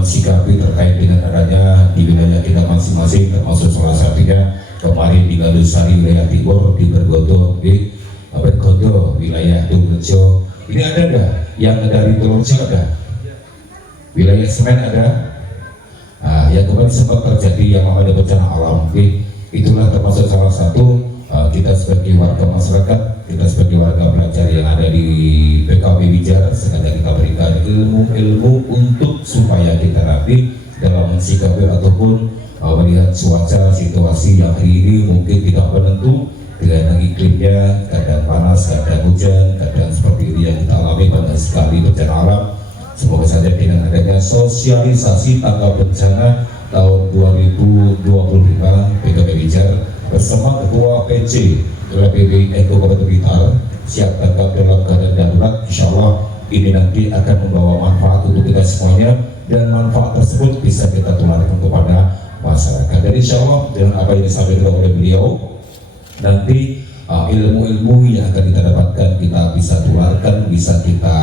mensikapi terkait dengan adanya di wilayah kita masing-masing, termasuk salah satunya kemarin di Gandusari wilayah Timur, di Bergodo, di Bergodo wilayah Durrejo. Ini ada nggak yang dari Durrejo? Ada. Wilayah Semen ada. Yang kemarin sempat terjadi yang namanya bencana alam. Itulah termasuk salah satu kita sebagai warga masyarakat, kita sebagai warga belajar yang ada di PKB Wijar, sengaja kita berikan ilmu-ilmu untuk supaya kita rapi dalam mensikapi ataupun melihat cuaca situasi yang hari ini mungkin tidak menentu dengan iklimnya, kadang panas, kadang hujan, kadang seperti ini yang kita alami banyak sekali bencana alam. Semoga saja dengan adanya sosialisasi tangga bencana tahun 2025 PKB Wijar bersama Ketua PC PBI Eko Kabupaten Blitar siap tanggap dalam keadaan darurat, insya Allah ini nanti akan membawa manfaat untuk kita semuanya dan manfaat tersebut bisa kita tularkan kepada masyarakat. Dan insya Allah dengan apa yang disampaikan oleh beliau nanti ilmu-ilmu yang akan kita dapatkan kita bisa tularkan, bisa kita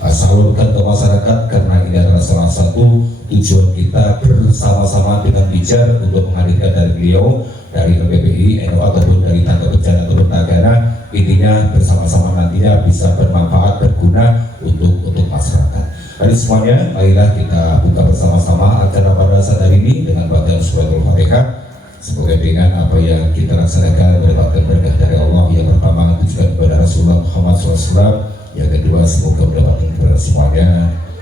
salurkan ke masyarakat, karena ini adalah salah satu tujuan kita bersama-sama dengan Wijar untuk menghadirkan dari beliau, dari LPPI, NU ataupun dari tangga bencana turun tagana, intinya bersama-sama nantinya bisa bermanfaat, berguna untuk masyarakat. Jadi semuanya, marilah kita buka bersama-sama acara pada saat hari ini dengan bacaan suratul Fatihah. Semoga dengan apa yang kita laksanakan mendapatkan berkah dari Allah. Yang pertama ditujukan kepada Rasulullah Muhammad SAW. Yang kedua semoga mendapatkan kepada semuanya.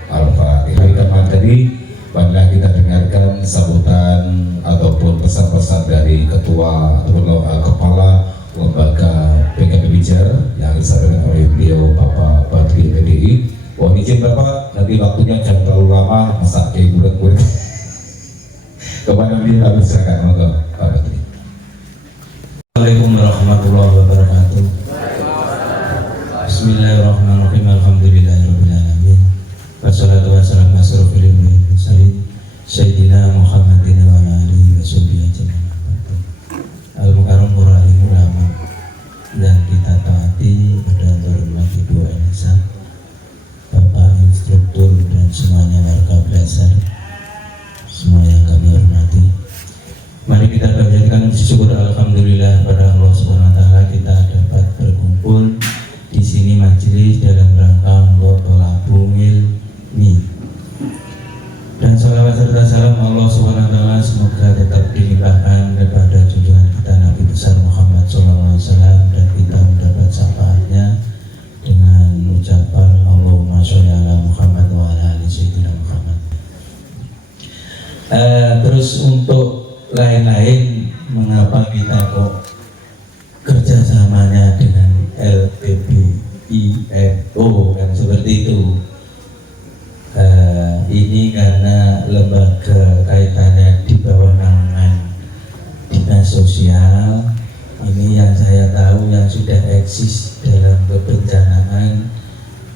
Al-Fatihah. Tadi marilah kita dengarkan sambutan ataupun pesan-pesan dari ketua ataupun kepala lembaga PKB Wijar yang disampaikan oleh beliau Bapak Badri PDI. Mohon izin Bapak, nanti waktunya jangan terlalu lama, masa kayak bulat-bulat. Kepada beliau kami silakan, monggo Pak Badri. Assalamualaikum warahmatullahi wabarakatuh. Bismillahirrahmanirrahim. Alhamdulillahirabbil alamin. Wassalatu wassalamu ala asyrofil mursalin Sayyidina Muhammadin wa ala alihi washabihi ajmain. Al-Mukarram para ulama dan kita taati dan hormati Ibu Anissa, Bapak instruktur dan semuanya warga belajar, semua yang kami hormati. Mari kita panjatkan syukur alhamdulillah pada Allah Subhanahu wa taala kita dapat berkumpul di sini majelis dalam rangka untuk tolabul ilmi. Dan salawat serta salam Allah Subhanahu wa taala semoga tetap dilimpahkan kepada junjungan kita Nabi besar Muhammad SAW, dan kita mendapat syafaatnya dengan ucapan Allahumma sholli ala Muhammad wa ala ali sayyidina Muhammad. Terus untuk lain-lain, mengapa kita kok kerjasamanya dengan LPPI/NU kan seperti itu? Ini karena lembaga kaitannya di bawah naungan dinas sosial. Ini yang saya tahu yang sudah eksis dalam kebencanaan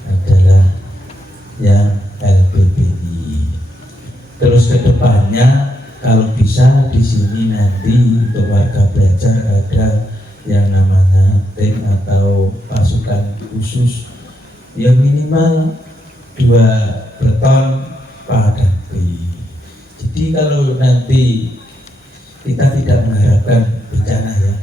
adalah yang LPPI. Terus kedepannya kalau bisa di sini nanti untuk warga belajar ada yang namanya tim atau pasukan khusus yang minimal 2 beton Padapi. Jadi kalau nanti kita tidak mengharapkan bencana ya,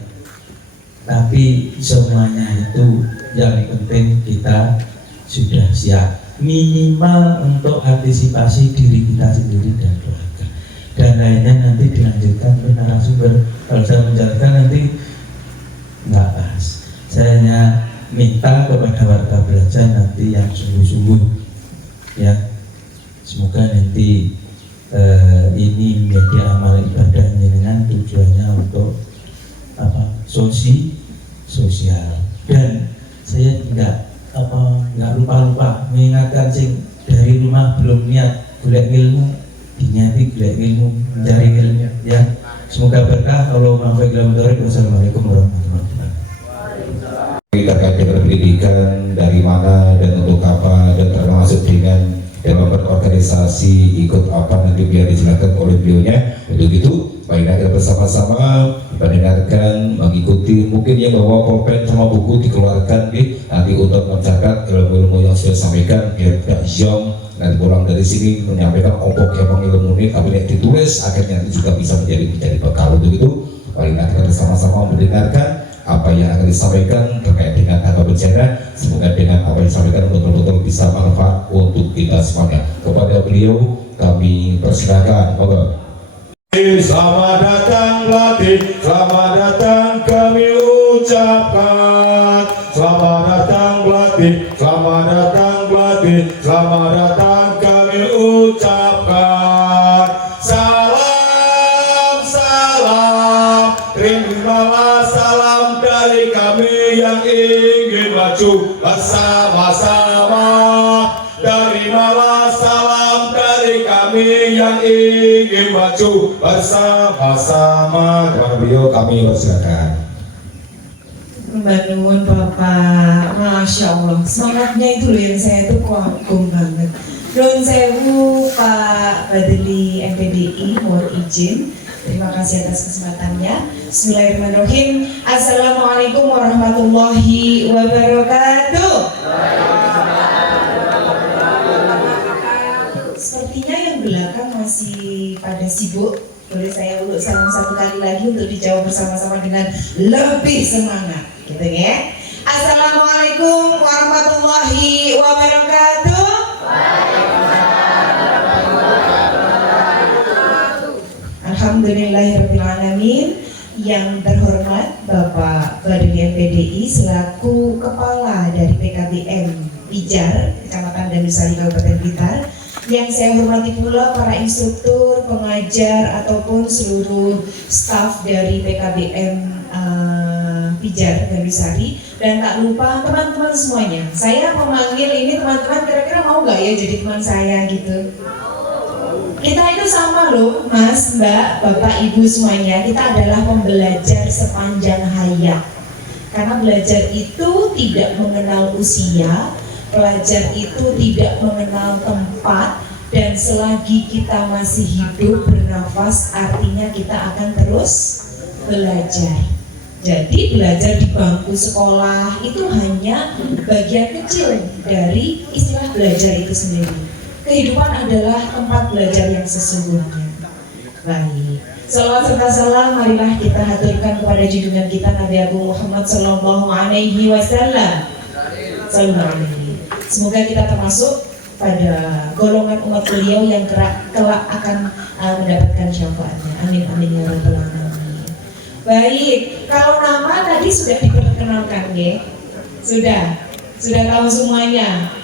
tapi semuanya itu yang penting kita sudah siap minimal untuk antisipasi diri kita sendiri dan keluarga, dan lainnya nanti dilanjutkan oleh narasumber. Kalau saya menjelaskan nanti nggak pas, saya hanya minta kepada warga belajar nanti yang sungguh-sungguh ya, semoga nanti ini menjadi amal ibadah dengan tujuannya untuk sosial. Dan saya nggak lupa mengingatkan sing dari rumah belum niat golek ilmu, dinyati golek ilmu, mencari ilmu ya. Semoga berkah. Wassalamualaikum warahmatullahi wabarakatuh. Terkait dengan pendidikan dari mana dan untuk apa, dan termasuk dengan dalam berorganisasi ikut apa nanti biar dijelaskan oleh beliaunya. Untuk itu baiklah kita bersama-sama mendengarkan, mengikuti, mungkin yang bawa pulpen sama buku dikeluarkan nanti untuk mencatat ilmu-ilmu yang sudah disampaikan biar tidak jong nanti pulang dari sini menyampaikan ombak yang mengilmuni, tapi yang ditulis akhirnya itu juga bisa menjadi bekal. Untuk itu mari kita bersama-sama mendengarkan apa yang akan disampaikan terkait dengan tangga bencana. Semoga dengan apa yang disampaikan betul-betul bisa manfaat untuk kita semuanya. Kepada beliau kami persilakan, monggo. Selamat datang pelatih, selamat datang kami ucapkan. Selamat datang pelatih, selamat datang pelatih, selamat datang kami ucapkan. Salam, salam, terimalah salam dari kami yang ingin maju bersama-sama. Terimalah salam dari kami yang ingin maju bersama-sama. Kepada beliau kami persilakan. Mbak Nuwun Bapak, Masya Allah, semangatnya itu loh yang saya tuh kagum banget. Nuwun sewu Pak Badli MPDI, mohon izin. Terima kasih atas kesempatannya. Bismillahirrahmanirrahim. Assalamualaikum warahmatullahi wabarakatuh. Sepertinya yang belakang masih pada sibuk. Boleh saya uluk salam satu kali lagi untuk dijawab bersama-sama dengan lebih semangat, gitu ya. Assalamualaikum warahmatullahi wabarakatuh. Alhamdulillahirrahmanirrahim. Yang terhormat Bapak Badli MPDI selaku Kepala dari PKBM Pijar, Kecamatan Danusari, Kabupaten Blitar. Yang saya hormati pula para instruktur, pengajar, ataupun seluruh staf dari PKBM Pijar Danusari. Dan tak lupa teman-teman semuanya. Saya memanggil ini teman-teman, kira-kira mau nggak ya jadi teman saya gitu? Kita itu sama loh, Mas, Mbak, Bapak, Ibu semuanya. Kita adalah pembelajar sepanjang hayat. Karena belajar itu tidak mengenal usia, pelajar itu tidak mengenal tempat, dan selagi kita masih hidup bernafas artinya kita akan terus belajar. Jadi belajar di bangku sekolah itu hanya bagian kecil dari istilah belajar itu sendiri. Kehidupan adalah tempat belajar yang sesungguhnya. Baik, salawat serta salam marilah kita haturkan kepada junjungan kita Nabi Agung Muhammad Sallallahu Alaihi Wasallam. Semoga kita termasuk pada golongan umat beliau yang kelak akan mendapatkan syafaatnya. Amin amin ya rabbal alamin. Baik, kalau nama tadi sudah diperkenalkan ya? Sudah tahu semuanya.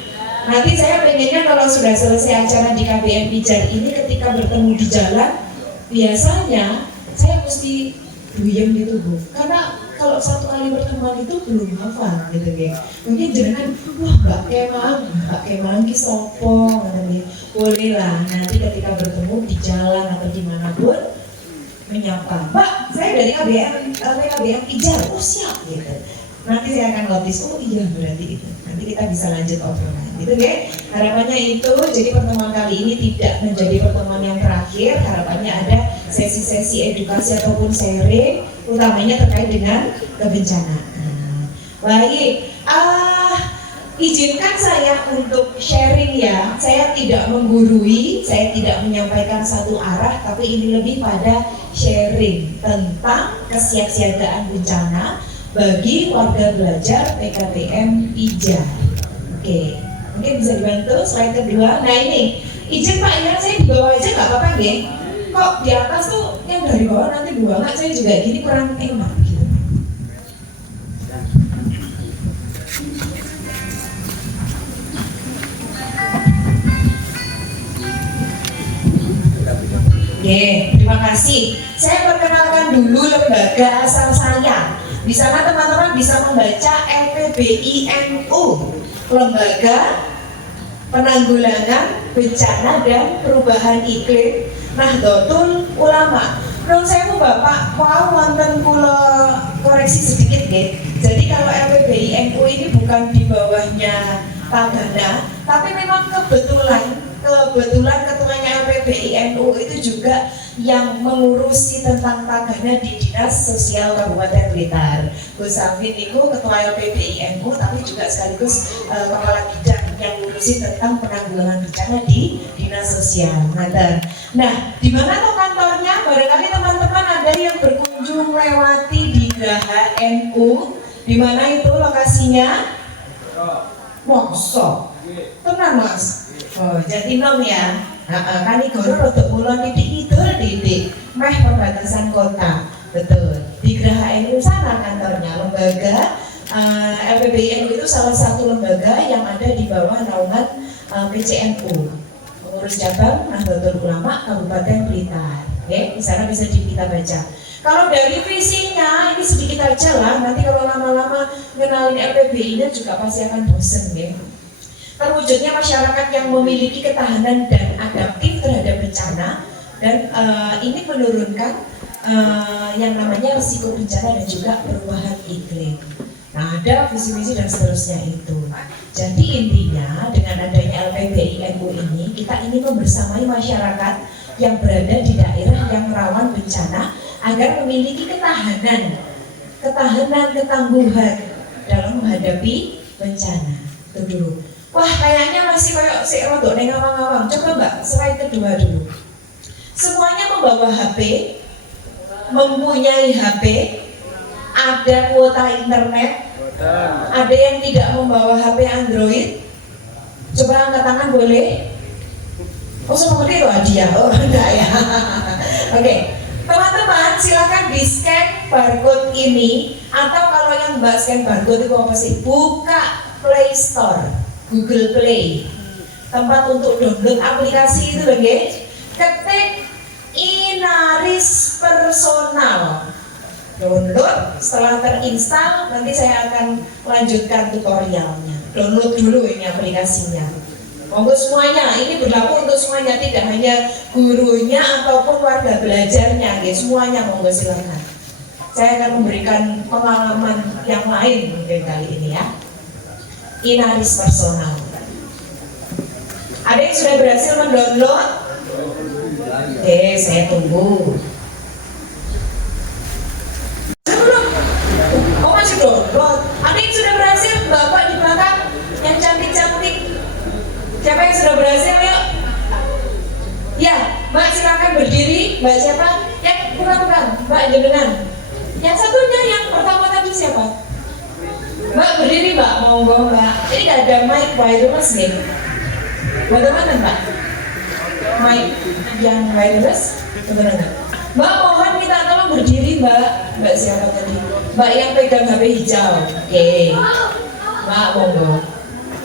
Nanti saya pengennya kalau sudah selesai acara di KBM Pijar ini, ketika bertemu di jalan, biasanya saya mesti duyem gitu Bu, karena kalau satu kali pertemuan itu belum hafal gitu ya. Mungkin jangan, wah Mbak Kemang ki sopo, boleh lah nanti ketika bertemu di jalan atau dimanapun menyapa, Mbak saya dari KBM Pijar, oh siap gitu. Nanti saya akan notice, oh iya berarti itu. Nanti kita bisa lanjut obrolan, gitu ya. Harapannya itu, jadi pertemuan kali ini tidak menjadi pertemuan yang terakhir. Harapannya ada sesi-sesi edukasi ataupun sharing, utamanya terkait dengan kebencanaan. Baik, izinkan saya untuk sharing ya. Saya tidak menggurui, saya tidak menyampaikan satu arah, tapi ini lebih pada sharing tentang kesiapsiagaan bencana bagi warga belajar PKBM Pijar. Oke, mungkin bisa dibantu slide kedua. Nah ini, izin Pak ya, saya di bawah aja nggak apa-apa ya? Kok di atas tuh yang dari bawah nanti dua nggak, saya juga gini kurang enak gitu. Oke, terima kasih. Saya perkenalkan dulu lembaga asal saya. Di sana teman-teman bisa membaca LPBINU, Lembaga Penanggulangan Bencana dan Perubahan Iklim Nahdlatul Ulama. Menurut saya Bapak, wow, wonten kula koreksi sedikit ya. Jadi kalau LPBINU ini bukan di bawahnya Tagana, tapi memang kebetulan ketuanya LPBINU itu juga yang mengurusi tentang Tagana di Dinas Sosial Kabupaten Blitar. Gus Afin itu ketua LPBINU, tapi juga sekaligus kepala bidang yang ngurusin tentang penanggulangan bencana di dinas sosial. Nah, di mana tuh kantornya? Barangkali teman-teman ada yang berkunjung lewati di Geraha NU. Di mana itu lokasinya? Mokso. Tenang Mas. Oh, Jatinom ya. Kan Igoro rodok mulon titik meh perbatasan kota. Betul. Di Geraha NU sana kantornya, lembaga LPBI NU itu salah satu lembaga yang ada di bawah naungan PCNU, pengurus cabang Nahdlatul Ulama Kabupaten Blitar. Oke, di sana bisa kita baca. Kalau dari visinya ini sedikit aja lah, nanti kalau lama-lama ngenalin LPBI-nya juga pasti akan bosen ya. Terwujudnya masyarakat yang memiliki ketahanan dan adaptif terhadap bencana, dan ini menurunkan yang namanya risiko bencana dan juga perubahan iklim. Nah, ada visi-visi dan seterusnya itu. Jadi intinya dengan adanya LPBI NU ini, kita ingin membersamai masyarakat yang berada di daerah yang rawan bencana agar memiliki ketahanan, ketangguhan dalam menghadapi bencana. Itu dulu. Wah, kayaknya masih kayak si rodok neng awang-awang. Coba Mbak, slide kedua dulu. Semuanya membawa HP, mempunyai HP, ada kuota internet, ada yang tidak membawa HP Android. Coba angkat tangan boleh? Oh, seperti itu hadiah. Oh, enggak ya. Oke. Teman-teman, silakan di-scan barcode ini, atau kalau yang Mbak scan barcode itu apa sih? Buka Play Store, Google Play, tempat untuk download aplikasi itu bagi. Ketik Inaris Personal, download. Setelah terinstall, nanti saya akan lanjutkan tutorialnya. Download dulu ini aplikasinya. Monggo semuanya, ini berlaku untuk semuanya, tidak hanya gurunya ataupun warga belajarnya, ya, semuanya monggo silakan. Saya akan memberikan pengalaman yang lain mungkin kali ini ya. Inaris Personal. Ada yang sudah berhasil mendownload? Oke, saya tunggu. Belum? Oh, masih download. Ada yang sudah berhasil? Bapak di belakang yang cantik-cantik. Siapa yang sudah berhasil? Yuk. Ya, Mbak silakan berdiri. Mbak siapa? Ya, bukan. Mbak jenengan. Yang satunya yang pertama tadi siapa? Mbak berdiri Mbak, monggo Mbak. Ini nggak ada mic wireless nih. Bagaimana Mbak? Mic yang wireless? Bagaimana? Mbak mohon minta tolong berdiri Mbak. Mbak siapa tadi? Mbak yang pegang HP hijau. Oke. Mbak monggo.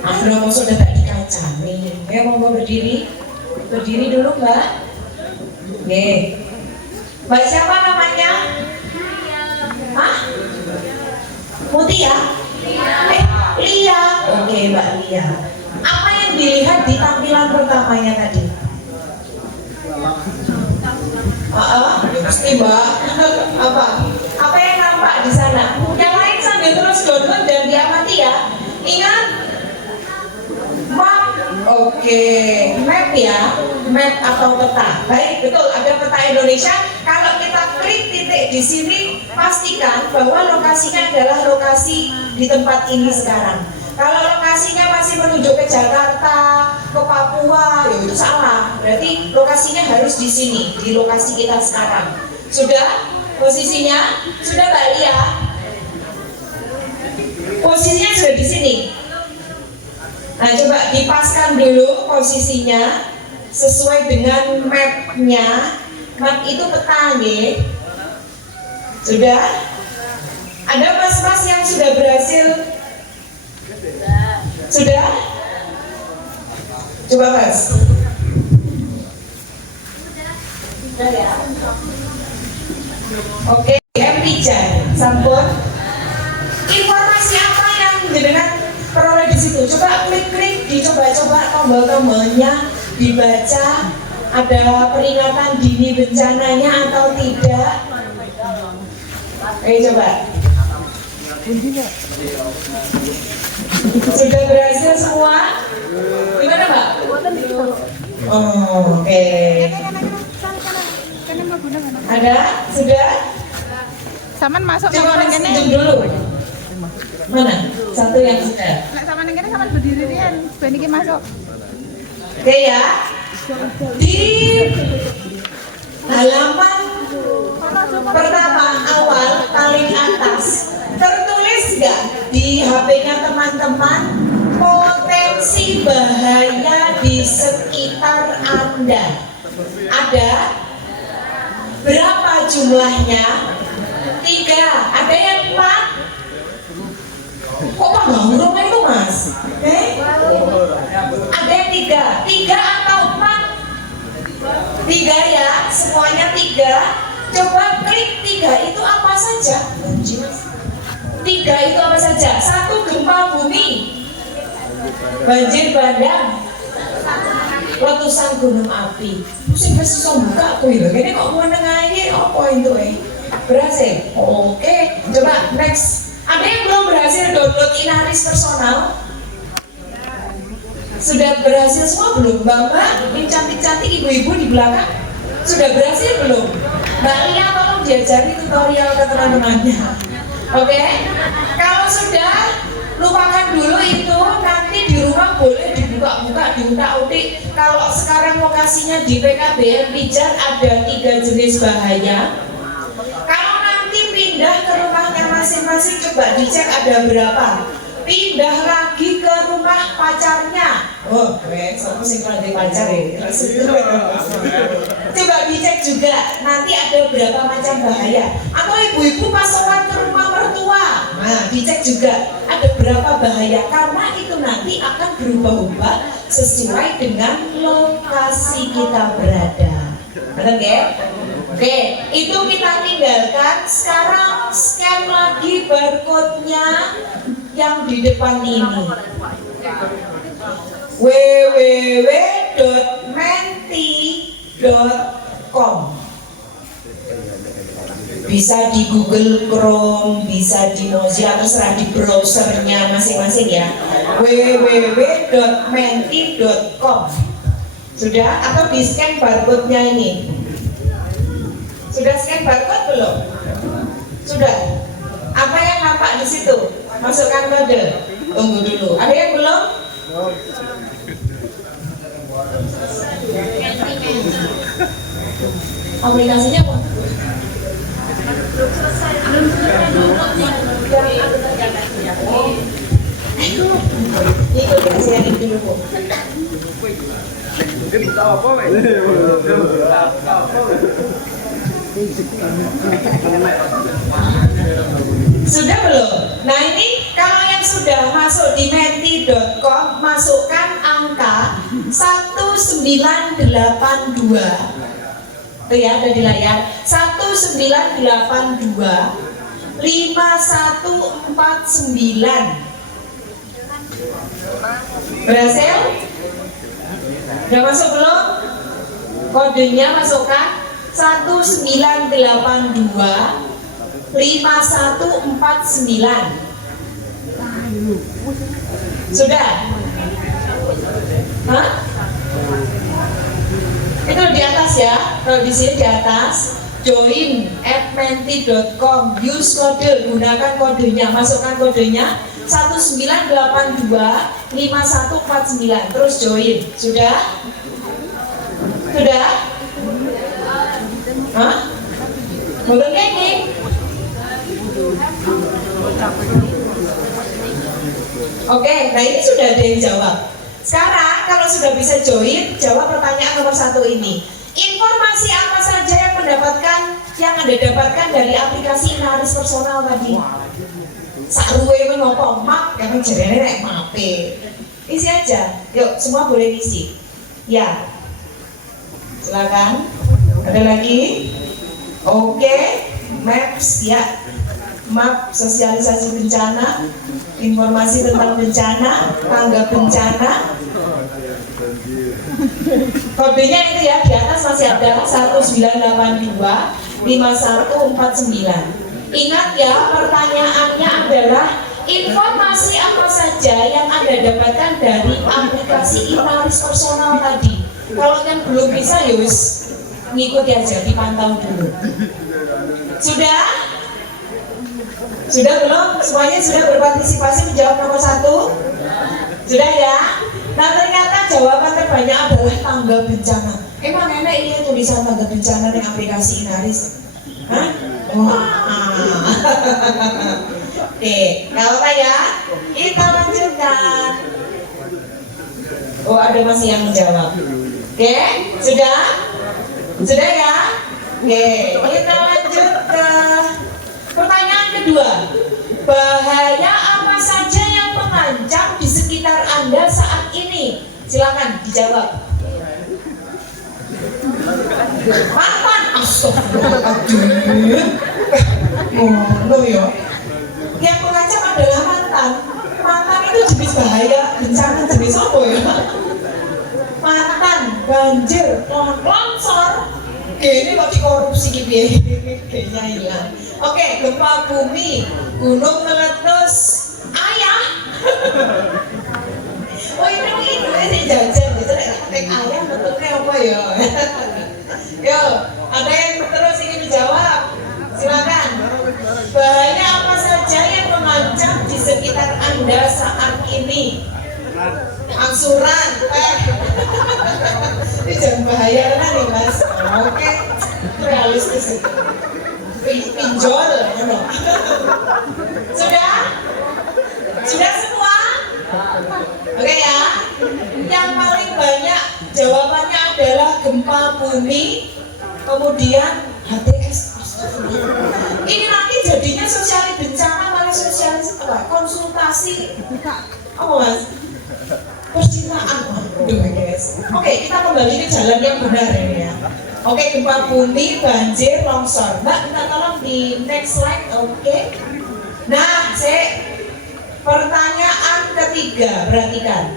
Akhirnya masuk sudah tak dikaca nih. Ya monggo berdiri. Berdiri dulu Mbak. Oke. Mbak siapa namanya? Hah? Mutia? Lia. Oke Mbak Lia. Apa yang dilihat di tampilan pertamanya tadi? Pasti Mbak. Apa yang nampak di sana? Yang lain sambil terus download dan diamati ya. Ingat, map. Oke, map ya, map atau peta. Baik, betul. Ada peta Indonesia. Kalau kita klik titik di sini, pastikan bahwa lokasinya adalah lokasi di tempat ini sekarang. Kalau lokasinya masih menuju ke Jakarta, ke Papua, ya itu salah. Berarti lokasinya harus di sini, di lokasi kita sekarang. Sudah posisinya? Sudah Mbak Lia? Posisinya sudah di sini. Nah, coba dipaskan dulu posisinya sesuai dengan mapnya. Map itu peta, nggih. Sudah? Ada mas-mas yang sudah berhasil? Sudah? Coba mas. Sudah ya? Oke, Pijan, sampun. Informasi apa yang jenengan peroleh di situ? Coba klik-klik, dicoba-coba tombol-tombolnya, dibaca. Ada peringatan dini bencananya atau tidak? Ayo coba. Sudah berhasil semua? Gimana Mbak? Oh, oke. Ada? Sudah? Saman masuk Coba sama mas ini. pinjam dulu. Mana? Satu yang sudah. Nek sama ini sama berdiri Rian, ben iki masuk. Oke ya. Di halaman pertama awal paling atas tertulis nggak di HP-nya teman-teman potensi bahaya di sekitar Anda? Ada berapa jumlahnya? 3. Ada yang 4? Kok tambah huruf itu mas? Ada yang 3? 3 atau 4? 3 ya, semuanya 3. Coba klik 3 itu apa saja? 3 itu apa saja? 1. Gempa bumi, banjir bandang, letusan gunung api. Pusing susah buka tuh ya. Ini kok mau nengahin apa itu berhasil? Oke, coba next. Ada yang belum berhasil download Inaris personal? Sudah berhasil semua belum? Mbak, yang cantik-cantik ibu-ibu di belakang sudah berhasil belum? Mbak Lia tolong diajari tutorial ke teman-temannya. Oke? Kalau sudah, lupakan dulu itu. Nanti di rumah boleh dibuka-buka, diutak-utik. Kalau sekarang lokasinya di PKBM Pijar ada 3 jenis bahaya. Kalau nanti pindah ke rumahnya masing-masing, coba dicek ada berapa. Pindah lagi ke rumah pacarnya. Oh, sama sih kalau dari pacar ya. Coba dicek juga, nanti ada berapa macam bahaya. Atau ibu-ibu pasokan ke rumah mertua. Nah, dicek juga ada berapa bahaya. Karena itu nanti akan berubah-ubah sesuai dengan lokasi kita berada. Benar ya? Oke, itu kita tinggalkan. Sekarang scan lagi barcode-nya yang di depan ini. www.menti.com. Bisa di Google Chrome, bisa di Mozilla, terserah di browsernya masing-masing ya. www.menti.com. Sudah? Atau di scan barcode-nya ini? Sudah scan barcode belum? Sudah. Apa yang nampak di situ? Masukkan kode. Tunggu dulu. Ada yang belum? Aplikasinya apa? Itu saya dulu. Sudah belum? Nah ini kalau yang sudah masuk di menti.com, masukkan angka 1982. Itu ya, ada di layar. 1982 5149. Berhasil? Udah masuk belum? Kodenya masukkan 1982 5149. Sudah? Hah? Itu di atas ya. Kalau di sini di atas, join @menti.com, use kode, gunakan kodenya, masukkan kodenya 1982 5149, terus join. Sudah? Sudah? Hah? Belum kayaknya? Oke, nah ini sudah ada yang jawab. Sekarang kalau sudah bisa join, jawab pertanyaan nomor 1 ini. Informasi apa saja yang Anda dapatkan dari aplikasi Inaris personal tadi? Sakruwe menopo map, yang jerene nek mape. Isi aja. Yuk, semua boleh isi. Ya. Silakan. Ada lagi? Oke. Maps ya. Map sosialisasi bencana, informasi tentang bencana, tanggap bencana. Kodenya itu ya, di atas masih ada 1982 5149. Ingat ya, pertanyaannya adalah informasi apa saja yang Anda dapatkan dari aplikasi Inaris personal tadi. Kalau yang belum bisa, yus ngikuti aja, dipantau dulu. Sudah? Sudah belum? Semuanya sudah berpartisipasi menjawab nomor 1? Sudah ya? Nah ternyata jawaban terbanyak adalah tangga bencana. Emang enak ini tulisan tangga bencana di aplikasi Inaris? Hah? Wah. Oke, nggak apa ya? Kita lanjutkan. Oh ada masih yang menjawab. Oke, sudah? Sudah ya? Oke, kita lanjut ke pertanyaan kedua. Bahaya apa saja yang mengancam di sekitar Anda saat ini? Silakan dijawab. Mantan, astagfirullahaladzim. Ngono ya. Yang mengancam adalah mantan. Mantan itu jenis bahaya, bencana jenis apa ya? Mantan, banjir, longsor. Ini kok korupsi gitu kayaknya hilang. Oke, gempa bumi, gunung meletus, ayah. Oh ini jajan gitu, nek ayah bentuknya apa ya? Yo, ada yang terus ingin dijawab? Silakan. Bahaya apa saja yang mengancam di sekitar Anda saat ini? Angsuran, ini jangan bahaya kan nih mas. Oke, realistis itu. Pinjol, sudah? Sudah semua? Oke ya. Yang paling banyak jawabannya adalah gempa bumi, kemudian HTS. Ini nanti jadinya sosial bencana malah sosialis apa? Konsultasi. Oh mas. Percintaan. Guys. Oke, kita kembali ke jalan yang benar ini ya. Oke, gempa bumi, banjir, longsor. Mbak, minta tolong di next slide. Oke. Nah, pertanyaan ketiga, perhatikan.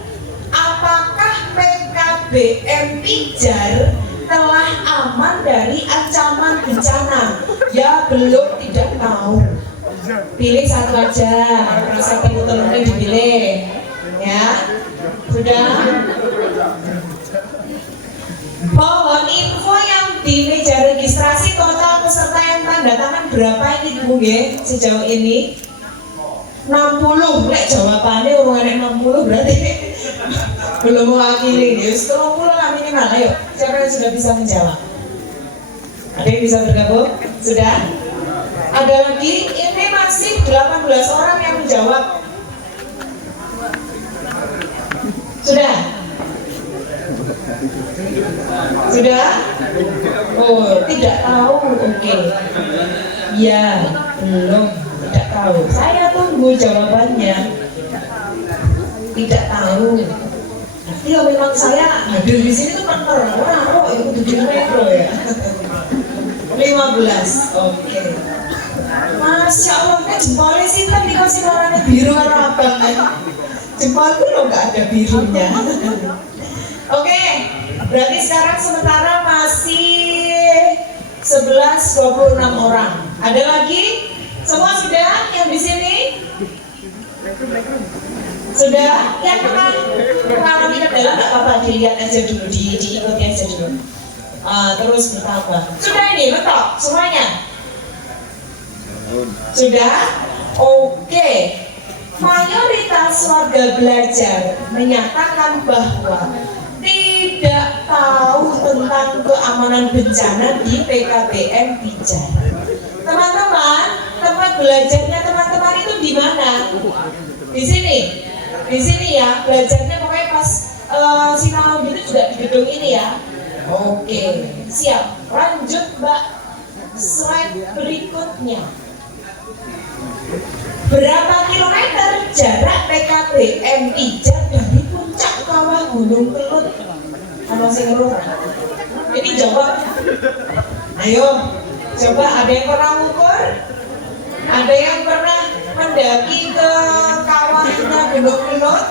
Apakah PKBM Pijar telah aman dari ancaman bencana? Ya, belum, tidak tahu. Pilih satu aja, rasa telur-telurnya dipilih. Ya, sudah. Mohon info yang di meja registrasi total peserta yang tanda tangan berapa ini Bu ya, sejauh ini? 60. Lek jawabannya orang 60 berarti belum mewakili. Yus 30 lah minimal. Ayo, siapa yang sudah bisa menjawab? Ada yang bisa bergabung? Sudah? Ada lagi? Ini masih 18 orang yang menjawab. Sudah? Sudah? Oh, tidak tahu. Oke. Ya, belum. Tidak tahu. Saya tunggu jawabannya. Tidak tahu. Tapi ya memang saya hadir di sini tuh partner. Orang itu 7 metro ya. 15. Oke. Masya Allah, jempolnya sih kan dikasih warna biru warna abang kan. Jempolku loh nggak ada birunya. Oke, berarti sekarang sementara masih 11-26 orang. Ada lagi? Semua sudah yang di sini? Sudah? Yang pernah minat dalam nggak apa-apa, dilihat aja dulu, diikuti aja dulu. Terus bertambah. Sudah ini, mentok semuanya? Sudah? Oke. Mayoritas warga belajar menyatakan bahwa tidak tahu tentang keamanan bencana di PKBM Pijar. Teman-teman, tempat belajarnya teman-teman itu di mana? Di sini. Di sini ya, belajarnya pokoknya pas sinau gitu juga di gedung ini ya. Oke, siap. Lanjut Mbak, slide berikutnya. Berapa kilometer jarak PKBM Pijar dari puncak kawah Gunung Kelut? Kalau sing ngeluh. Ini jawab. Ayo, coba ada yang pernah ukur? Ada yang pernah mendaki ke kawahnya Gunung Kelut?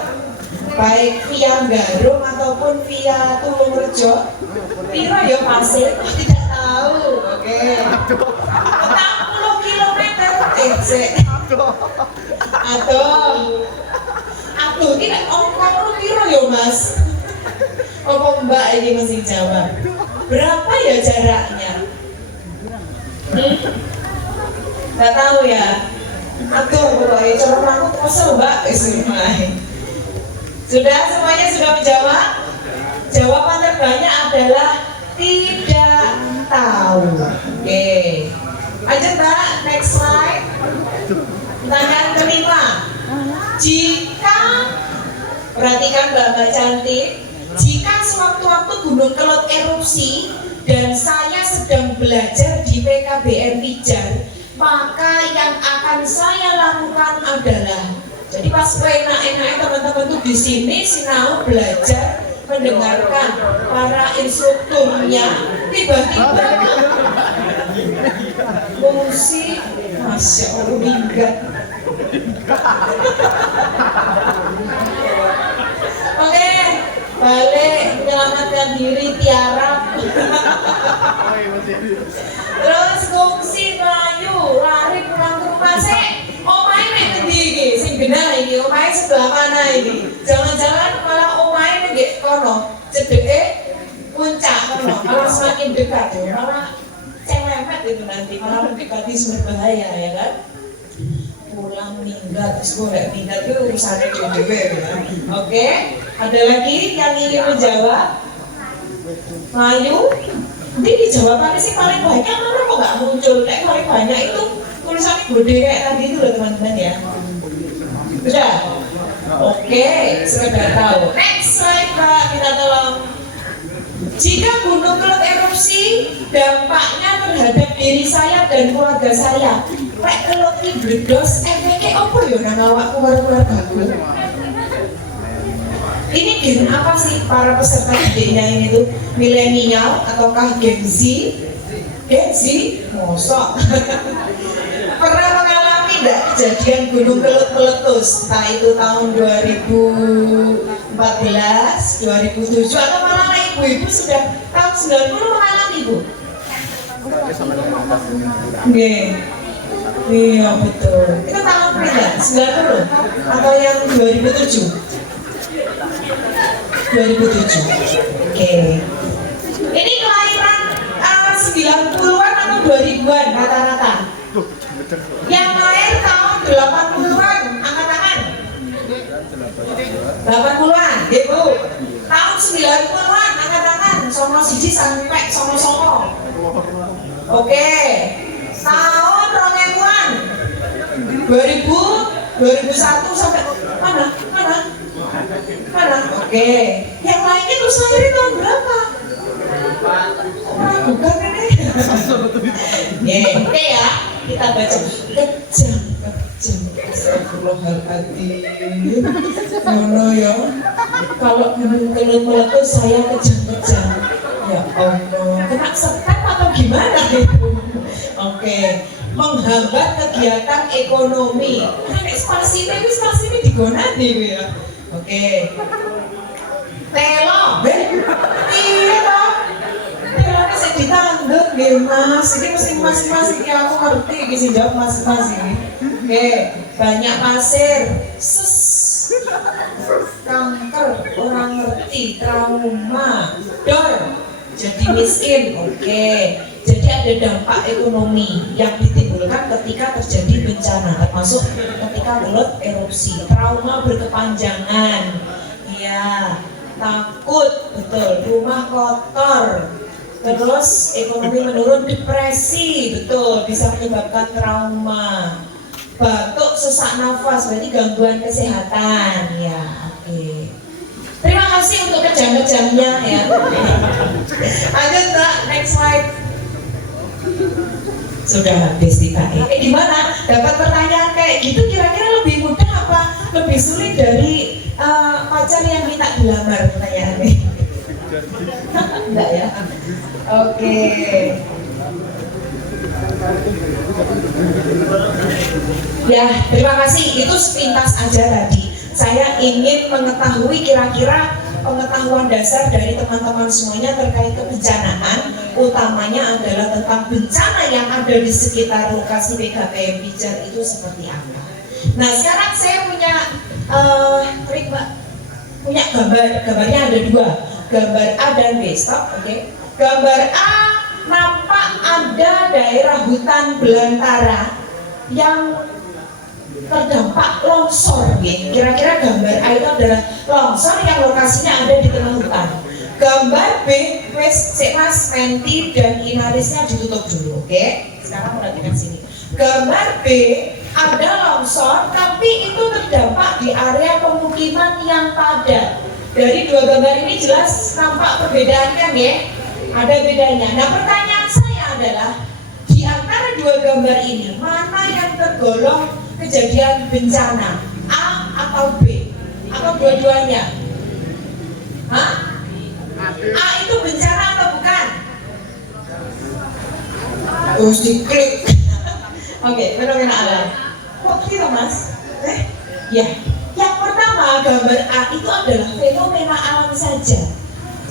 Baik via Garung ataupun via Tulungrejo? Piro ya pasir? Tidak tahu. Oke. 40 kilometer. Aduh, ini kamu piro ya mas? Apa mbak ini masih jawab? Berapa ya jaraknya? Gak tahu ya. Aduh, pokoknya coba aku kesel mbak. Sudah semuanya sudah menjawab? Jawaban terbanyak adalah tidak tahu. Oke. Lanjut Mbak, next slide. Pertanyaan kelima. Jika, perhatikan Mbak cantik, jika sewaktu-waktu Gunung Kelut erupsi dan saya sedang belajar di PKBM Pijar, maka yang akan saya lakukan adalah, jadi pas enak-enaknya teman-teman tuh di sini sinau belajar mendengarkan para instrukturnya, tiba-tiba fungsi, masya Allah, minggat. Oke, balik menyelamatkan diri tiarap. Terus fungsi melayu, lari pulang ke rumah. Omahe nek ngendi iki? Sing benar iki, omahe sebelah mana ini? Jangan-jangan malah omahe nek kono, cedeke puncak kono, malah semakin dekat ya, malah celemet itu nanti, malah mendekati sumber bahaya ya kan? Pulang minggat, terus gue gak minggat itu urusannya dewe ya. Oke, ada lagi yang ingin menjawab? Mayu, nanti dijawabannya sih paling banyak, mana kok gak muncul? Kayak paling banyak itu tulisannya gede kayak tadi itu loh teman-teman ya. Sudah? Oke, sekedar tahu. Next slide Pak, kita tolong. Jika Gunung Kelut erupsi, dampaknya terhadap diri saya dan keluarga saya. Lek kelut iki bledos, efeknya apa ya nang awakku karo keluargaku? Ini gen apa sih para peserta didiknya ini tuh? Milenial ataukah Gen Z? Gen Z? Mosok. Pernah mengalami enggak kejadian Gunung Kelut meletus? Entah itu tahun 2014, 2007 atau malah ibu-ibu sudah tahun 90 mengalami Bu? Nggih. Iya betul. Itu tahun berapa? 90 atau yang 2007? 2007. Oke. Ini kelahiran 90-an atau 2000-an rata-rata? Yang lahir tahun 80-an, angkat tangan. 80-an, Ibu. Tahun 90-an, angkat tangan. Sono siji sampai sono. Oke. Tahun 2000-an, 2000, 2001 sampai mana? Oke. Yang lainnya terus lahir tahun berapa? Bukan ini. Oke ya, kita baca kejam. Astagfirullahaladzim. Mana ya? Kalau Gunung Kelut meletus saya kejam. Ya Allah, kena setan atau gimana itu? Oke, menghambat kegiatan ekonomi. Spasi ini digonati ya. Oke. Telo, iya toh. Telone sing ditanggung nggih Mas. Iki masing-masing iki aku ngerti iki sing jawab masing-masing. Oke, banyak pasir. Kanker, orang ngerti, trauma, dor, jadi miskin. Oke. Jadi ada dampak ekonomi yang ditimbulkan ketika terjadi bencana, termasuk ketika kelut erupsi, trauma berkepanjangan, ya, takut, betul, rumah kotor, terus ekonomi menurun, depresi, betul, bisa menyebabkan trauma, batuk, sesak nafas, berarti gangguan kesehatan, ya, oke. Terima kasih untuk kejam-kejamnya ya. Lanjut Mbak, next slide. Sudah habis di KE. Gimana? Dapat pertanyaan kayak gitu kira-kira lebih mudah apa lebih sulit dari pacar yang minta dilamar pertanyaannya? Enggak ya? Oke. Ya, terima kasih. Itu sepintas aja tadi. Saya ingin mengetahui kira-kira pengetahuan dasar dari teman-teman semuanya terkait kebencanaan, utamanya adalah tentang bencana yang ada di sekitar lokasi PKBM Pijar itu seperti apa. Nah sekarang saya punya punya gambarnya ada dua, gambar A dan B. Stop, oke. Gambar A nampak ada daerah hutan belantara yang terdampak longsor. Kira-kira gambar A itu adalah longsor yang lokasinya ada di tengah hutan. Gambar B, Mas Menti dan Inarisnya ditutup dulu, oke? Sekarang perhatikan sini. Gambar B ada longsor, tapi itu terdampak di area pemukiman yang padat. Dari dua gambar ini jelas nampak perbedaan kan ya? Ada bedanya. Nah, pertanyaan saya adalah di antara dua gambar ini mana yang tergolong kejadian bencana, A atau B? Atau dua-duanya? Hah? A itu bencana atau bukan? Terus diklik. Oke, fenomena alam. Kok gitu Mas? Ya, yang pertama gambar A itu adalah fenomena alam saja.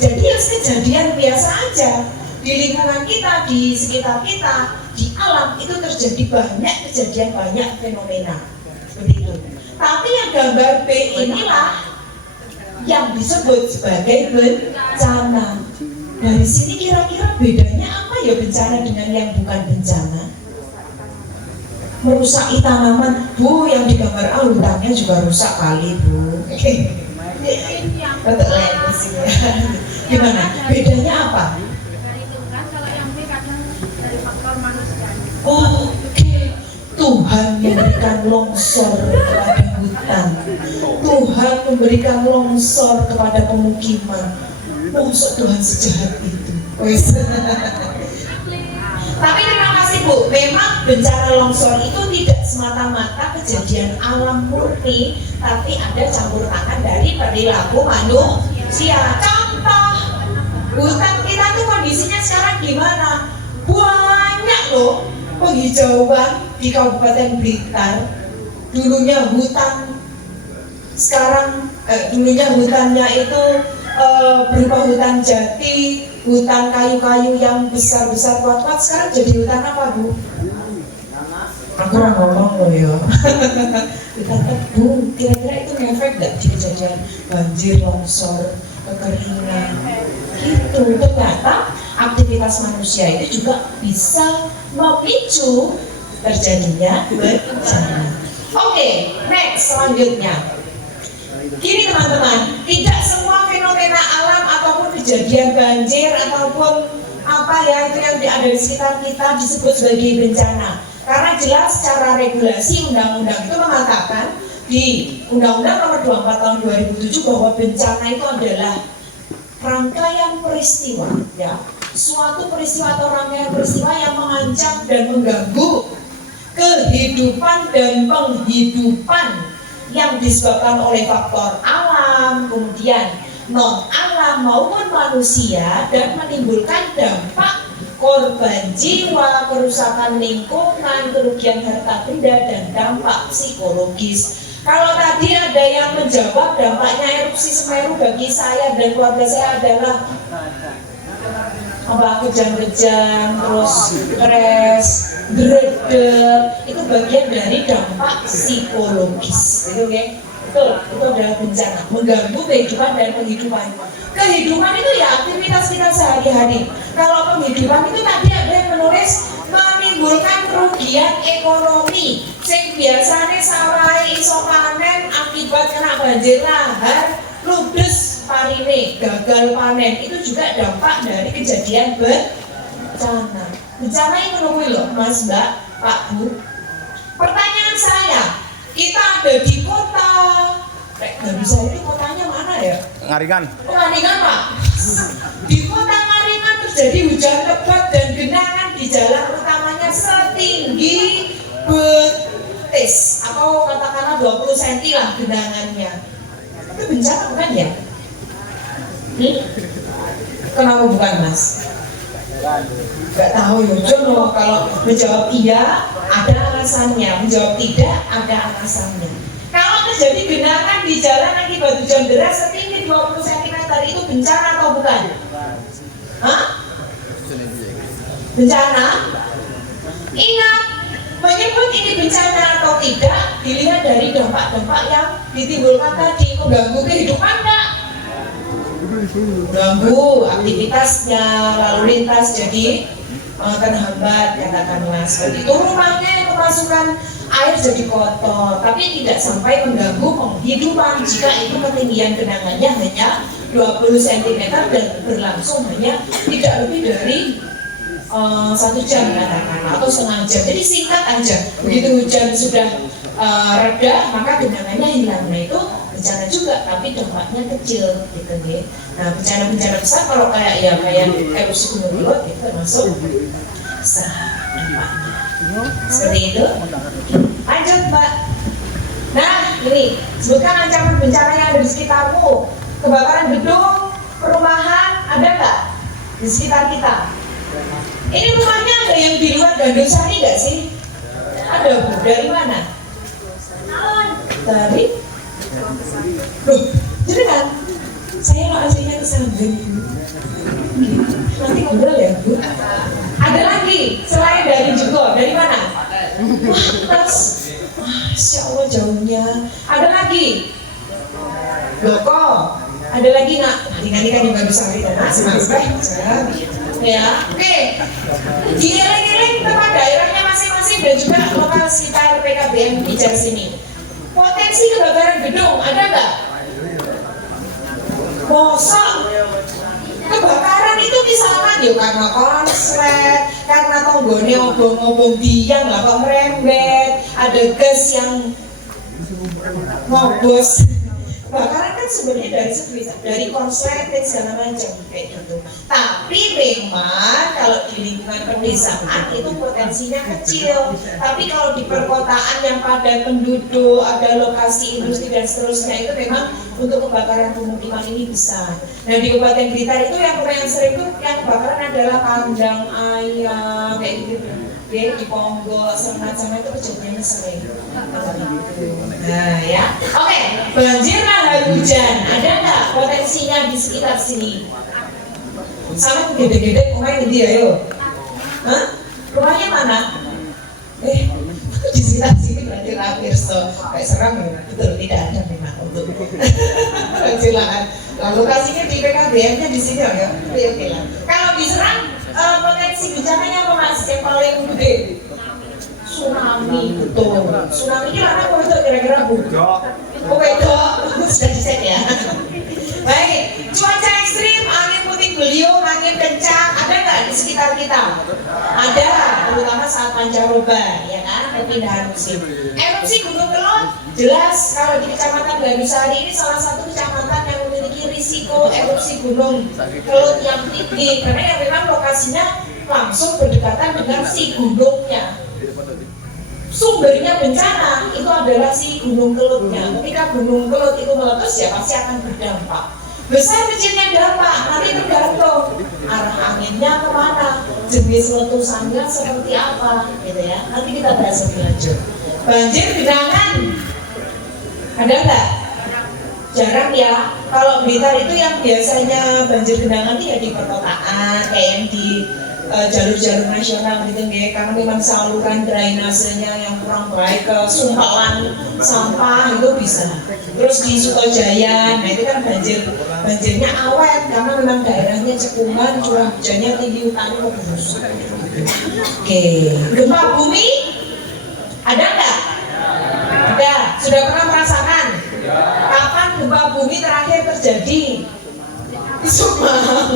Jadi kejadian biasa aja di lingkungan kita, di sekitar kita, di alam itu terjadi banyak kejadian, banyak fenomena seperti itu. Tapi yang gambar B inilah yang disebut sebagai bencana. Dari sini kira-kira bedanya apa ya bencana dengan yang bukan bencana? Merusaki tanaman, Bu, yang di gambar A hutannya juga rusak kali, Bu. Gimana? Bedanya apa? Oke, Tuhan memberikan longsor kepada hutan. Tuhan memberikan longsor kepada pemukiman. Maksud Tuhan sejahat itu. Tapi terima kasih Bu, memang bencana longsor itu tidak semata-mata kejadian alam murni, tapi ada campur tangan dari perilaku manusia. Contoh, hutan kita tuh kondisinya sekarang gimana? Banyak loh penghijauan di Kabupaten Blitar. Dulunya hutan, sekarang dulunya hutannya itu berupa hutan jati, hutan kayu-kayu yang besar-besar kuat-kuat. Sekarang jadi hutan apa, Bu? Aku orang ngomong loh ya. Hutan tebu. Kira-kira itu ngefek gak di kejadian banjir, longsor, kekeringan gitu? Ternyata aktivitas manusia itu juga bisa memicu terjadinya bencana. Oke, next selanjutnya. Gini teman-teman, tidak semua fenomena alam ataupun kejadian banjir ataupun apa ya itu yang ada di sekitar kita disebut sebagai bencana. Karena jelas secara regulasi undang-undang itu mengatakan di Undang-Undang Nomor 24 Tahun 2007 bahwa bencana itu adalah rangkaian peristiwa, ya, suatu peristiwa atau rangkaian peristiwa yang mengancam dan mengganggu kehidupan dan penghidupan yang disebabkan oleh faktor alam, kemudian non alam maupun manusia, dan menimbulkan dampak korban jiwa, kerusakan lingkungan, kerugian harta benda, dan dampak psikologis. Kalau tadi ada yang menjawab dampaknya erupsi Semeru bagi saya dan keluarga saya adalah kejang-kejang, terus crash, gredeg, itu bagian dari dampak psikologis, gitu ya. Betul, itu adalah bencana, mengganggu kehidupan dan penghidupan. Kehidupan itu ya aktivitas kita sehari-hari. Kalau penghidupan itu tadi ada yang menulis menimbulkan kerugian ekonomi. Sing biasanya sawah iso panen akibat kena banjir lahar, ludes parine, gagal panen, itu juga dampak dari kejadian bencana. Bencana ini menunggu loh Mas, Mbak, Pak, Bu. Pertanyaan saya, kita ada di kota, nggak bisa ini kotanya mana ya? Ngaringan. Oh, Ngaringan Pak. Di kota Ngaringan terjadi hujan lebat dan genangan di jalan utamanya setinggi betis atau katakanlah 20 cm lah genangannya. Itu bencana bukan ya? Kenapa bukan Mas? Gak tahu ya, Jono. Kalau menjawab iya ada alasannya, menjawab tidak ada alasannya. Kalau terjadi genangan di jalan akibat hujan deras setinggi 20 cm itu bencana atau bukan? Hah? Bencana? Ingat, menyebut ini bencana atau tidak dilihat dari dampak-dampak yang ditimbulkan tadi. Mengganggu kehidupan enggak? Ganggu aktivitasnya, lalu lintas jadi terhambat, katakanlah seperti itu. Rumahnya yang kemasukan air jadi kotor, tapi tidak sampai mengganggu penghidupan jika itu ketinggian genangannya hanya 20 cm dan berlangsung hanya tidak lebih dari 1 jam katakanlah atau setengah jam. Jadi singkat aja. Begitu hujan sudah reda, maka genangannya hilang. Nah itu bencana juga, tapi dampaknya kecil gitu ya. Nah bencana-bencana besar kalau kayak erupsi gunung Kelot itu termasuk besar dampaknya. Seperti itu. Lanjut Mbak. Nah ini sebutkan ancaman bencana yang ada di sekitarmu. Kebakaran gedung, perumahan, ada nggak di sekitar kita? Ini rumahnya ada yang di luar Gandul Sari nggak sih? Ada Bu, dari mana? Dari? Loh, jadi kan? Saya mau aslinya ke Sambung. Nanti ngobrol ya Bu. Ada lagi, selain dari Jugo, dari mana? Wah, Mas, Masya Allah jauhnya. Ada lagi? Loh kok? Ada lagi nak? Ini kan juga bisa kita Mas, ya, oke. Dieling-eling tempat daerahnya masing-masing dan juga lokal sekitar PKBM Bijar sini. Potensi kebakaran gedung ada nggak? Masa kebakaran itu misalkan ya karena konslet, karena tonggone obong-obong biang lah kok merembet, ada gas yang ngobos. Kebakaran kan sebenarnya dari konsleting segala macam kayak gitu. Tapi memang kalau di lingkungan pedesaan itu potensinya kecil. Tapi kalau di perkotaan yang padat penduduk, ada lokasi industri dan seterusnya itu memang untuk kebakaran pemukiman ini besar. Nah di Kabupaten Blitar itu yang sering itu yang kebakaran adalah kandang ayam kayak gitu. Dia di Ponggok semacam itu kejadiannya sering. Nah ya, oke. Banjir lahar hujan, ada nggak potensinya di sekitar sini? Sama gede-gede rumahnya di ayo. Hah? Rumahnya mana? Di sekitar sini berarti rapir so. Kayak serem ya, betul tidak ada memang untuk banjir lahar. Lalu lokasinya di PKBM-nya di sini ya, oke lah. Kalau diserang potensi bencananya apa Mas yang paling gede? Tsunami, betul. Tsunami ini mana kok itu kira-kira Bu? Oh bedok, sudah dicek ya. Baik, cuaca ekstrim, angin puting beliung, angin kencang, ada nggak di sekitar kita? Ada, terutama saat pancaroba, ya kan, perpindahan musim. Erupsi Gunung Kelot, jelas kalau di Kecamatan Gandusari ini salah satu kecamatan yang memiliki risiko erupsi Gunung Kelot yang tinggi, karena yang memang lokasinya langsung berdekatan dengan si gunungnya. Sumbernya bencana itu adalah si Gunung Kelotnya. Ketika Gunung Kelot itu meletus ya pasti akan berdampak. Besar kecilnya dampak, nanti tergantung arah anginnya kemana, jenis letusannya seperti apa, gitu ya. Nanti kita bahas lebih lanjut. Banjir genangan, ada nggak? Jarang ya. Kalau Blitar itu yang biasanya banjir genangan itu ya di perkotaan, kayak yang di jalur-jalur nasional gitu ya, karena memang saluran drainasenya yang kurang baik ke sumpalan sampah itu bisa. Terus di Sutojaya, nah itu kan banjirnya awet karena memang daerahnya cekungan, curah hujannya tinggi, hutannya bagus. Oke, gempa bumi ada nggak? Ada. Sudah pernah merasakan? Kapan gempa bumi terakhir terjadi? Di Sumatera.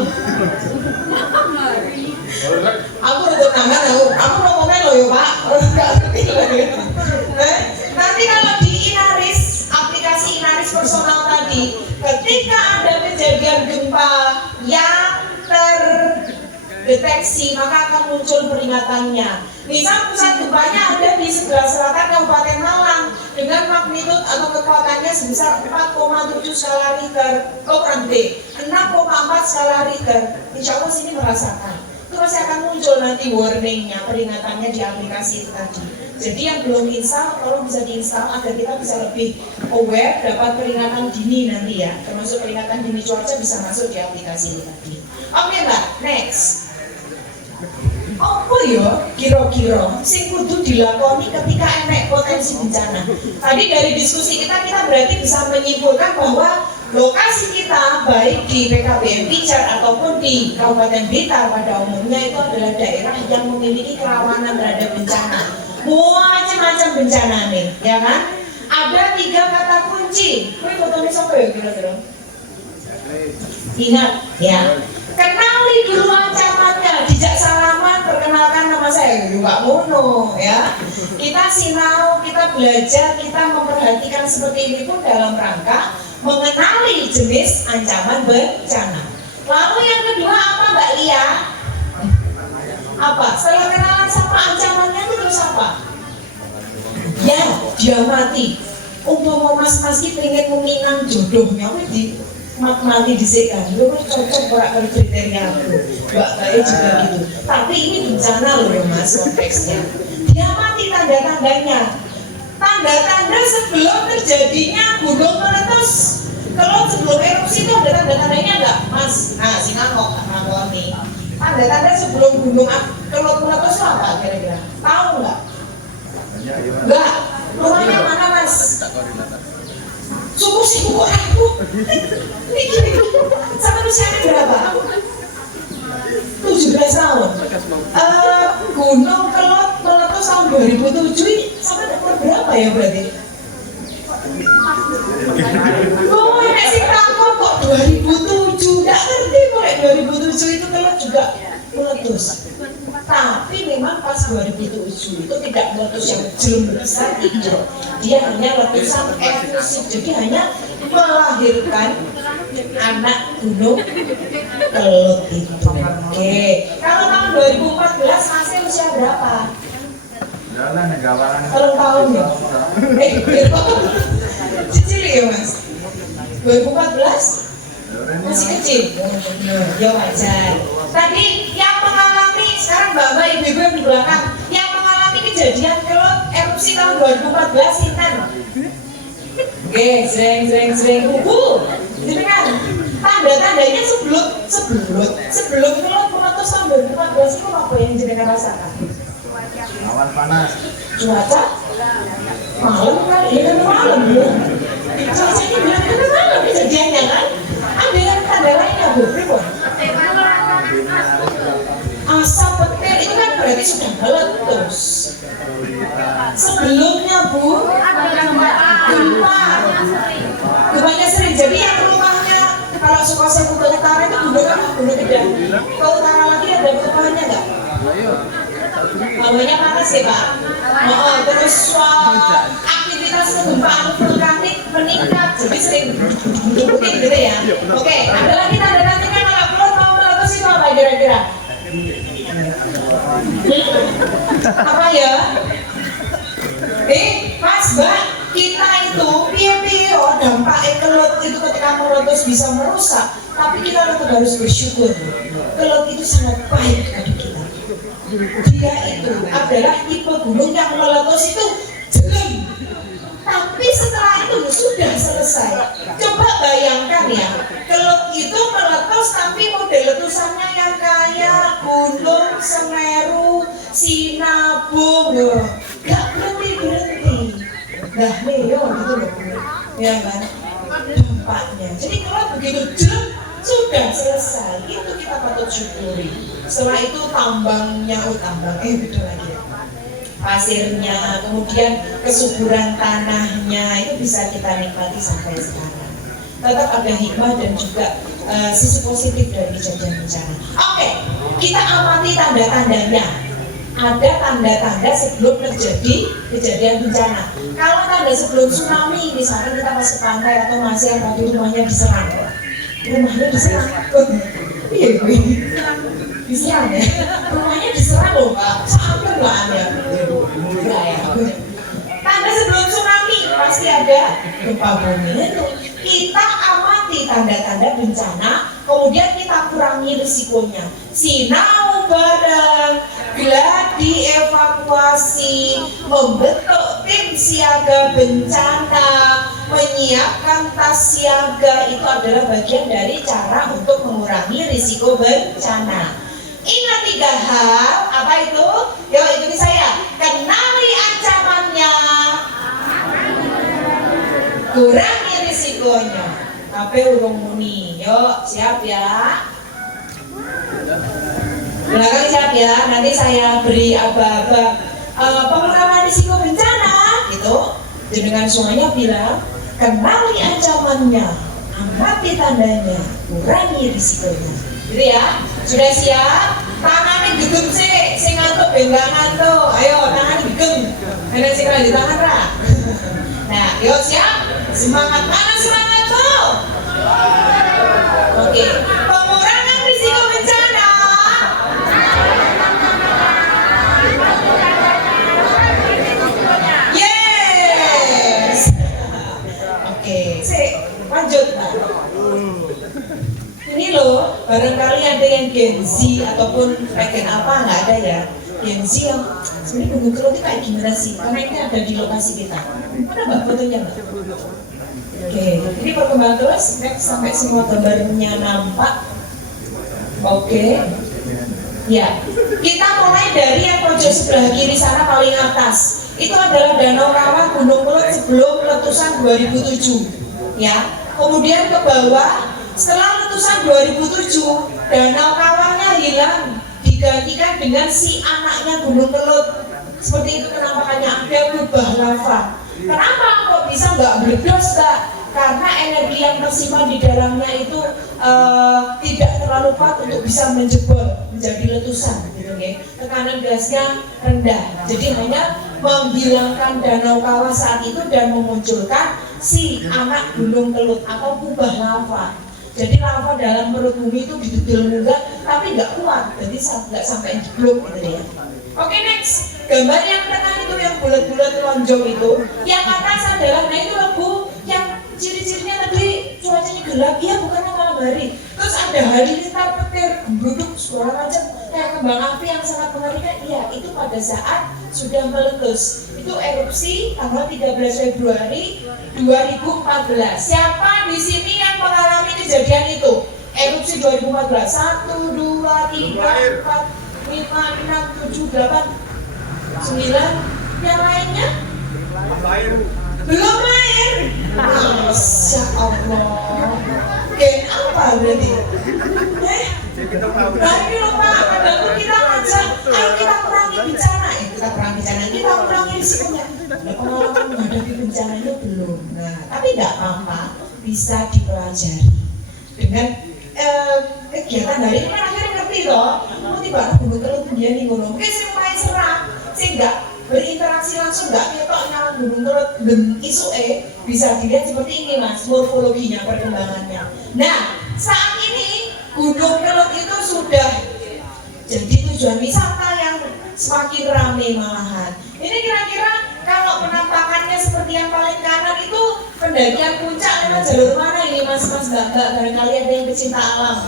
Aku udah tangan, aku mau komen loh ya Pak. Nanti kalau di Inaris, aplikasi Inaris personal tadi, ketika ada kejadian gempa yang terdeteksi, maka akan muncul peringatannya. Misal pusat gempanya ada di sebelah selatan Kabupaten Malang dengan magnitud atau kekuatannya sebesar 4,7 skala Richter, kurang B, 6,4 skala Richter. Insya Allah sini merasakan. Itu masih akan muncul nanti warningnya, peringatannya di aplikasi itu tadi. Jadi yang belum install, tolong bisa diinstal agar kita bisa lebih aware, dapat peringatan dini nanti ya. Termasuk peringatan dini cuaca bisa masuk di aplikasi ini tadi. Oke Mbak, next. Apa ya kira-kira sing kudu dilakoni ketika enek potensi bencana? Tadi dari diskusi kita berarti bisa menyimpulkan bahwa lokasi kita baik di PKBM Pijar ataupun di Kabupaten Blitar pada umumnya itu adalah daerah yang memiliki kerawanan terhadap bencana. Macam-macam bencana nih, ya kan? Ada 3 kata kunci. Kuwi fotonya siapa ya kira-kira? Ingat ya. Kenali dulu ancamannya, dijak salaman, perkenalkan nama saya juga ngono ya. Kita sinau, kita belajar, kita memperhatikan seperti ini pun dalam rangka mengenali jenis ancaman bencana. Lalu yang kedua apa Mbak Lia? Apa? Setelah kenalan sama ancamannya itu terus apa? Ya, dia mati. Umpama mas-mas ki pengen meminang jodohnya di mati disekan, itu cocok ora karo kriteria aku. Mbak Bae juga gitu. Tapi ini bencana loh ya mas konteksnya. Dia mati tanda-tandanya. Tanda-tanda sebelum terjadinya gunung meletus. Kalau sebelum erupsi itu ada tanda-tandanya enggak, Mas? Nah, sinangok nih. Tanda-tanda sebelum gunung kelut meletus itu apa kira-kira? Tahu enggak? Enggak. Rumahnya mana, Mas? Suku sih kok aku. Mikir. Sama usianya berapa? 17 tahun. Gunung kelut meletus tahun 2007 sampai umur berapa ya berarti? Oh, ini sih takut kok 2007. Nggak ngerti kok 2007 itu kelut juga meletus. Tapi memang pas 2007 itu tidak meletus yang belum besar hijau. Dia hanya letusan efusif, jadi hanya melahirkan anak gunung kelut itu. Oke. Kalau tahun 2014 masih usia berapa? Kalau tahun ya? Kecil ya mas? 2014? Masih kecil? Ya wajar. Tadi yang mengalami, sekarang bapak ibu-ibu yang di belakang, yang mengalami kejadian kelut erupsi tahun 2014 Intan. Oke, sering kubu. Jadi kan tanda-tandanya sebelum kelut meletus tahun 2014 itu apa yang jenengan rasakan? Awan panas. Cuaca? Malam kan? Iya kan malam ya. Cuacanya bilang kan malam kejadiannya kan? Ada yang tanda lainnya Bu, Pripon? Asap petir itu kan berarti sudah meletus. Sebelumnya Bu, gempanya sering. Jadi yang rumahnya kalau suka saya ke utara itu gunung gede. Ke utara lagi ada gempanya nggak? Bawahnya panas ya Pak. Terus aktivitas kegempaan vulkanik meningkat, jadi sering mungkin gitu ya. Oke, ada lagi tanda-tandanya kalau kelut mau meletus itu apa kira-kira? Apa ya? Mas Mbak, kita itu piye-piye dampak kelut itu ketika meletus bisa merusak, tapi kita tetap harus bersyukur. Kelut itu sangat baik bagi kita. Dia itu adalah tipe gunung yang meletus itu jelek, tapi setelah itu sudah selesai. Coba bayangkan ya, kelut itu meletus tapi model letusannya yang kayak Gunung Semeru, Sinabung, gak berhenti. Nah Leo gitu loh, ya kan? Dampaknya. Jadi kelut begitu jelek sudah selesai, itu kita patut syukuri. Setelah itu betul lagi. Pasirnya, kemudian kesuburan tanahnya itu bisa kita nikmati sampai sekarang. Tetap ada hikmah dan juga sisi positif dari kejadian bencana. Oke, kita amati tanda-tandanya. Ada tanda-tanda sebelum terjadi kejadian bencana. Kalau tanda sebelum tsunami, misalnya kita masuk pantai atau masih yang tadi rumahnya diserang. Rumahnya diserang. Iya, diserang ya. Rumahnya diserang loh Pak. Sampai nggak ada. Tanda sebelum tsunami pasti ada gempa bumi. Kita amati tanda-tanda bencana, kemudian kita kurangi risikonya. Sinau bareng, gladi evakuasi, membentuk tim siaga bencana, menyiapkan tas siaga, itu adalah bagian dari cara untuk mengurangi risiko bencana. Ingat 3 hal, apa itu? Yuk ikuti saya. Kenali ancamannya, kurangi risikonya. Apa kabeh urung muni. Yuk, siap ya. Belakang siap ya. Nanti saya beri aba-aba pengurangan risiko bencana gitu. Dengan semuanya bilang, kenali ancamannya, amati tandanya, kurangi risikonya. Gitu ya. Sudah siap? Tangannya gegem sih ngantuk bengangan tuh. Ayo tangan gegem. Ada sing di tangan ra. Nah, yuk siap? Semangat mana semangat tuh? Oke. Pengurangan risiko bencana. Yes. Oke, sih lanjut. Ini loh, barangkali ada yang Gen Z ataupun regen apa nggak ada ya. Gen Z yang sebenarnya Gunung Kelot itu kayak gimana sih? Karena ini ada di lokasi kita. Mana mbak fotonya mbak? Oke, ini perkembangan terus next sampai semua gambarnya nampak. Oke. Ya, kita mulai dari yang pojok sebelah kiri sana paling atas. Itu adalah Danau Rawa Gunung Kelot sebelum letusan 2007. Ya, kemudian ke bawah. Setelah letusan 2007, Danau Kawahnya hilang, digantikan dengan si anaknya Gunung Kelot. Seperti itu penampakannya, ada kubah lava. Kenapa kok bisa nggak meledos, Kak? Karena energi yang tersimpan di dalamnya itu tidak terlalu kuat untuk bisa menjebol menjadi letusan, gitu ya. Tekanan gasnya rendah, jadi hanya menghilangkan Danau Kawah saat itu dan memunculkan si anak Gunung Kelot atau kubah lava. Jadi lava dalam perut bumi itu didudul munggah, tapi nggak kuat, jadi nggak sampai jeblok gitu ya. Oke, next, gambar yang tengah itu yang bulat-bulat lonjong itu, yang atas adalah, nah itu lembu yang ciri-cirinya tadi cuacanya gelap, iya bukan malam hari. Terus ada halilintar petir, gembruduk, suara macam kayak kembang api yang sangat mengerikan. Iya, itu pada saat sudah meletus. Itu erupsi tanggal 13 Februari 2014. Siapa di sini yang mengalami kejadian itu? Erupsi 2014. 1, 2, 3, 4, 5, 6, 7, 8, 9. Yang lainnya? Belum lahir. Masya Allah. Gen apa berarti? Nah ini loh Pak, kadang kita ngajak, ayo kita kurangi bencana. Kita kurangi bencana, kita kurangi risikonya. Pengalaman menghadapi bencana itu belum. Nah, tapi nggak apa-apa, bisa dipelajari dengan kegiatan hari ini kan akhirnya ngerti loh. Mau tiba Gunung Kelot dia nih gunung. Mungkin sih main serang, sih nggak berinteraksi langsung, nggak ketok nyala Gunung Kelot isu bisa dilihat seperti ini mas, morfologinya, perkembangannya. Nah, saat ini Gunung Kelot itu sudah jadi tujuan wisata yang semakin ramai malahan. Ini kira-kira kalau penampakannya seperti yang paling kanan itu pendakian puncak lewat jalur mana ini mas-mas mbak? Barangkali ada yang pecinta alam.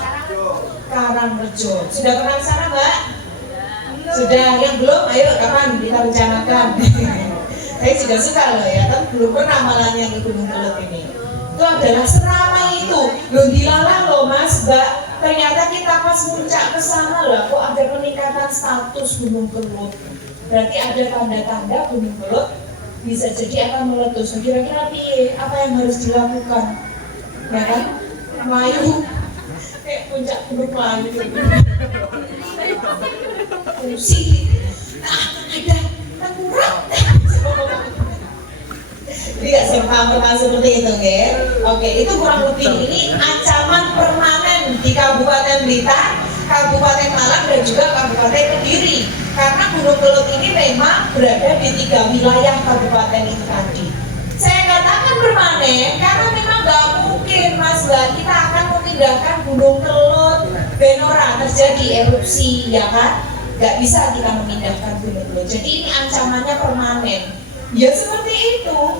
Karangrejo. Sudah pernah ke sana mbak? Sudah, yang belum? Ayo kapan kita rencanakan. Saya juga suka loh ya, tapi belum pernah malah yang ke Gunung Kelot ini. Itu adalah seramai itu. Loh dilalah loh mas mbak. Ternyata kita pas puncak ke sana loh, kok ada peningkatan status Gunung Kelot. Berarti ada tanda-tanda Gunung Kelot bisa jadi akan meletus. Kira-kira apa yang harus dilakukan? Ya kan? Melayu kayak puncak Gunung Melayu. Fungsi. Nah, ada tengkurap. Jadi gak serta-merta seperti itu ya. Oke, itu kurang lebih ini ancaman permanen di Kabupaten Blitar, Kabupaten Malang dan juga Kabupaten Kediri. Karena Gunung Kelot ini memang berada di 3 wilayah kabupaten itu tadi. Saya katakan permanen karena memang gak mungkin mas mbak kita akan memindahkan Gunung Kelot benora terjadi erupsi ya kan? Gak bisa kita memindahkan Gunung Kelot. Jadi ini ancamannya permanen. Ya seperti itu.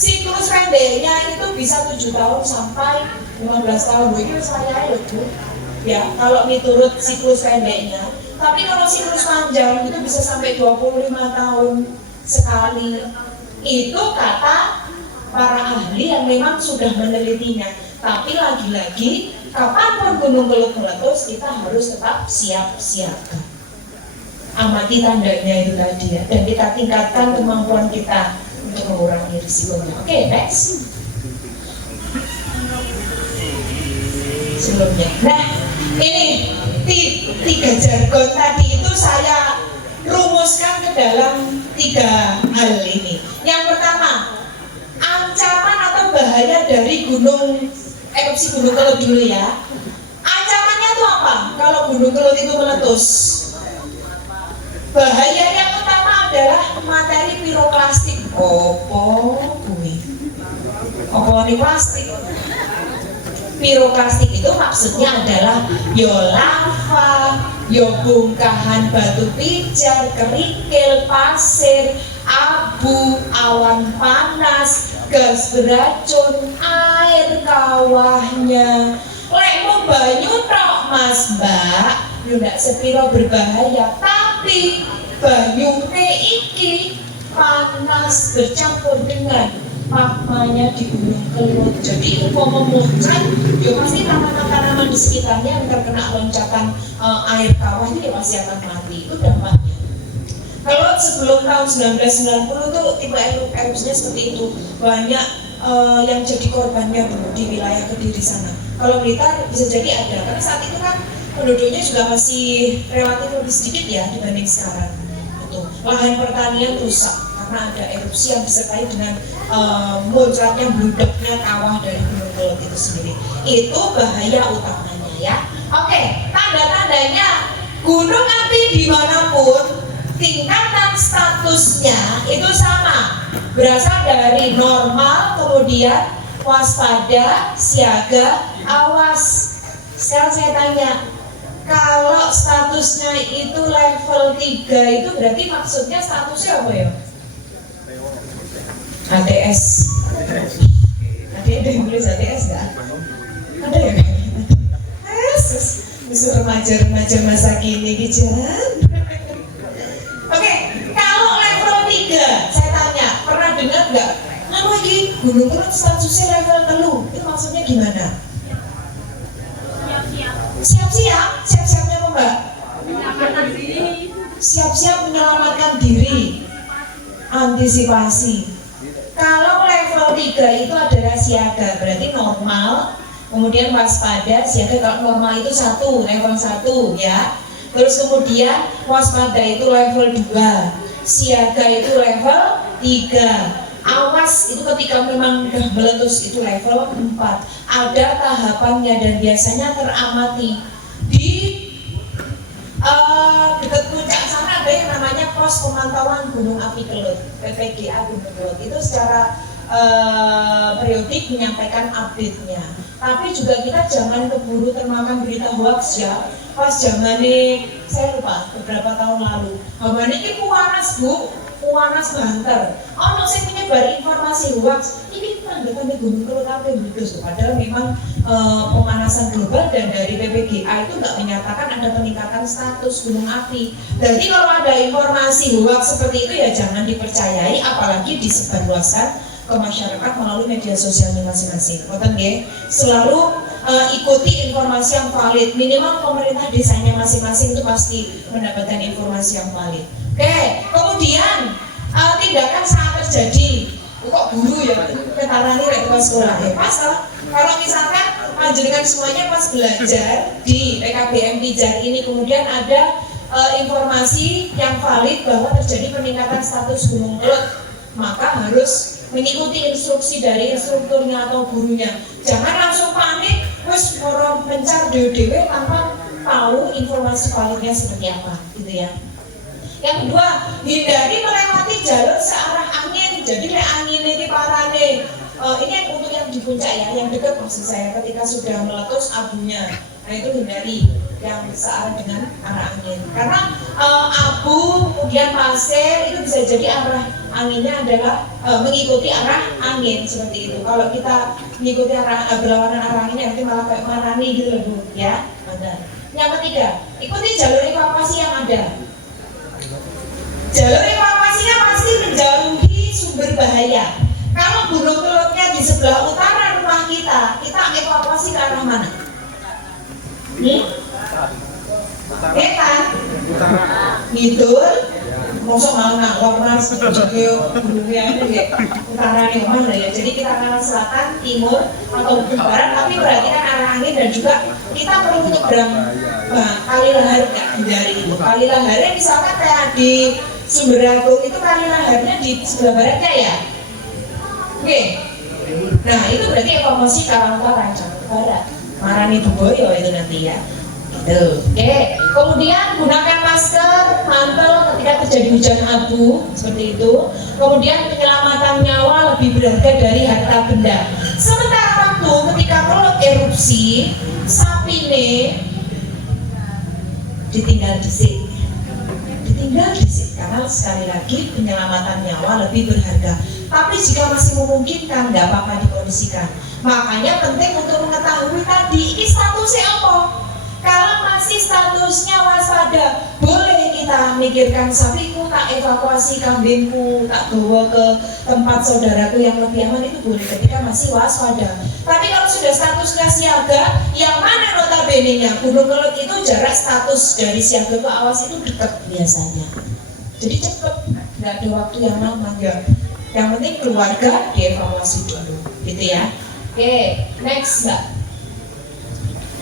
Siklus pendeknya itu bisa 7 tahun sampai 15 tahun. Itu saya itu. Ya, kalau menurut siklus pendeknya. Tapi kalau siklus panjang itu bisa sampai 25 tahun sekali. Itu kata para ahli yang memang sudah menelitinya. Tapi lagi-lagi, kapanpun Gunung Kelot meletus, kita harus tetap siap-siaga. Amati tandanya itu tadi ya. Dan kita tingkatkan kemampuan kita untuk mengurangi risikonya. Oke, next. sebelumnya. Nah, ini tiga jargon tadi itu saya rumuskan ke dalam 3 hal ini. Yang pertama, ancaman atau bahaya dari erupsi Gunung Kelut dulu ya. Ancamannya itu apa? Kalau Gunung Kelut itu meletus, bahaya yang utama adalah materi piroklastik. Apa ini plastik? Piroklastik itu maksudnya adalah lava, bongkahan batu pijar, kerikil, pasir, abu, awan panas, gas beracun, air kawahnya. Lek mau banyu tok Mas Mbak, yo ndak sepiro berbahaya, tapi banyu iki panas bercampur dengan magmanya di Gunung Kelut. Jadi umpama muncrat, ya pasti tanaman-tanaman di sekitarnya yang terkena loncatan air kawah itu ya pasti akan mati. Itu dampaknya. Kalau sebelum tahun 1990 tuh tipe erupsinya seperti itu, banyak yang jadi korbannya di wilayah Kediri sana. Kalau Blitar bisa jadi ada, karena saat itu kan penduduknya juga masih relatif lebih sedikit ya dibanding sekarang. Betul. Lahan pertanian rusak karena ada erupsi yang disertai dengan muncratnya bludaknya kawah dari Gunung Kelut itu sendiri. Itu bahaya utamanya ya. Oke, tanda-tandanya gunung api dimanapun tingkatan statusnya itu sama, berasal dari normal, kemudian waspada, siaga, awas. Sekarang saya tanya, kalau statusnya itu level 3 itu berarti maksudnya statusnya apa ya? ATS. Ada yang tulis ATS nggak? Ada ya? Bisa remaja-remaja masa kini kijaran. Oke, kalau level 3, saya tanya, pernah dengar nggak? Nah lagi Gunung Kelut statusnya level 3, itu maksudnya gimana? Siap-siapnya apa Mbak? Menyelamatkan diri. Siap-siap menyelamatkan diri. Antisipasi. Kalau level 3 itu adalah siaga, berarti normal, kemudian waspada, siaga. Kalau normal itu level 1 ya. Terus kemudian waspada itu level 2, siaga itu level 3. Awas itu ketika memang sudah meletus itu level 4. Ada tahapannya dan biasanya teramati di dekat puncak sana ada yang namanya pos pemantauan Gunung Api Kelut, PPGA Gunung Kelut. Itu secara periodik menyampaikan update-nya. Tapi juga kita jangan keburu termakan berita hoax ya. Pas zamannya saya lupa beberapa tahun lalu, hamane ini panas Bu, panas banter. Ono sing menyebar informasi hoax, ini tanda-tanda Gunung Kelut api meletus. Padahal memang pemanasan global dan dari PPGA itu nggak menyatakan ada peningkatan status gunung api. Jadi kalau ada informasi hoax seperti itu ya jangan dipercayai, apalagi disebarluaskan ke masyarakat melalui media sosialnya masing-masing. Konten nggih, selalu ikuti informasi yang valid. Minimal pemerintah desanya masing-masing itu pasti mendapatkan informasi yang valid. Oke, kemudian tindakan saat terjadi kok guru ya ketarani rek pas sekolah ya pas kalau misalkan panjenengan semuanya pas belajar di PKBM Pijar ini kemudian ada informasi yang valid bahwa terjadi peningkatan status Gunung Kelut, maka harus mengikuti instruksi dari instrukturnya atau gurunya. Jangan langsung panik, wes orang mencar dewe tanpa tahu informasi validnya seperti apa, gitu ya. Yang kedua, hindari melewati jalur searah angin. Jadi angin ini parane. Ini untuk yang di puncak ya, yang dekat maksud saya ketika sudah meletus abunya. Nah itu hindari yang searah dengan arah angin. Karena abu kemudian pasir itu bisa jadi arah anginnya adalah mengikuti arah angin seperti itu. Kalau kita mengikuti berlawanan arah anginnya nanti malah kayak marani gitu loh Bu, ya. Benar. Yang ketiga, ikuti jalur evakuasi yang ada. Jalur evakuasinya pasti menjauhi sumber bahaya. Kalau Gunung Kelutnya di sebelah utara rumah kita evakuasi ke arah mana? Wetan, ngidul, mosok malah nak Mas jadi gunungnya ini utara nih mana ya. Jadi kita arah selatan, timur atau barat, tapi perhatikan arah angin dan juga kita perlu menyeberang kali lahar dari itu. Kali laharnya misalkan kayak di Sumber Agung itu kali laharnya di sebelah baratnya ya. Oke. Nah itu berarti evakuasi Karangutara Campur Barat. Marani Duboyo itu nanti ya. Oke, kemudian gunakan masker, mantel ketika terjadi hujan abu seperti itu. Kemudian penyelamatan nyawa lebih berharga dari harta benda. Sementara waktu ketika perut erupsi, sapine ditinggal disik, karena sekali lagi penyelamatan nyawa lebih berharga. Tapi jika masih memungkinkan, nggak apa-apa dikondisikan. Makanya penting untuk mengetahui tadi ini statusnya apa. Kalau masih statusnya waspada, boleh kita mikirkan sapiku tak evakuasi, kambingku tak bawa ke tempat saudaraku yang lebih aman, itu boleh ketika masih waspada. Tapi kalau sudah statusnya siaga, yang mana notabene-nya Gunung Kelud itu jarak status dari siaga ke awas itu dekat biasanya. Jadi cepet, nggak ada waktu yang lama ya. Yang penting keluarga dievakuasi dulu, gitu ya. Oke, next Mbak.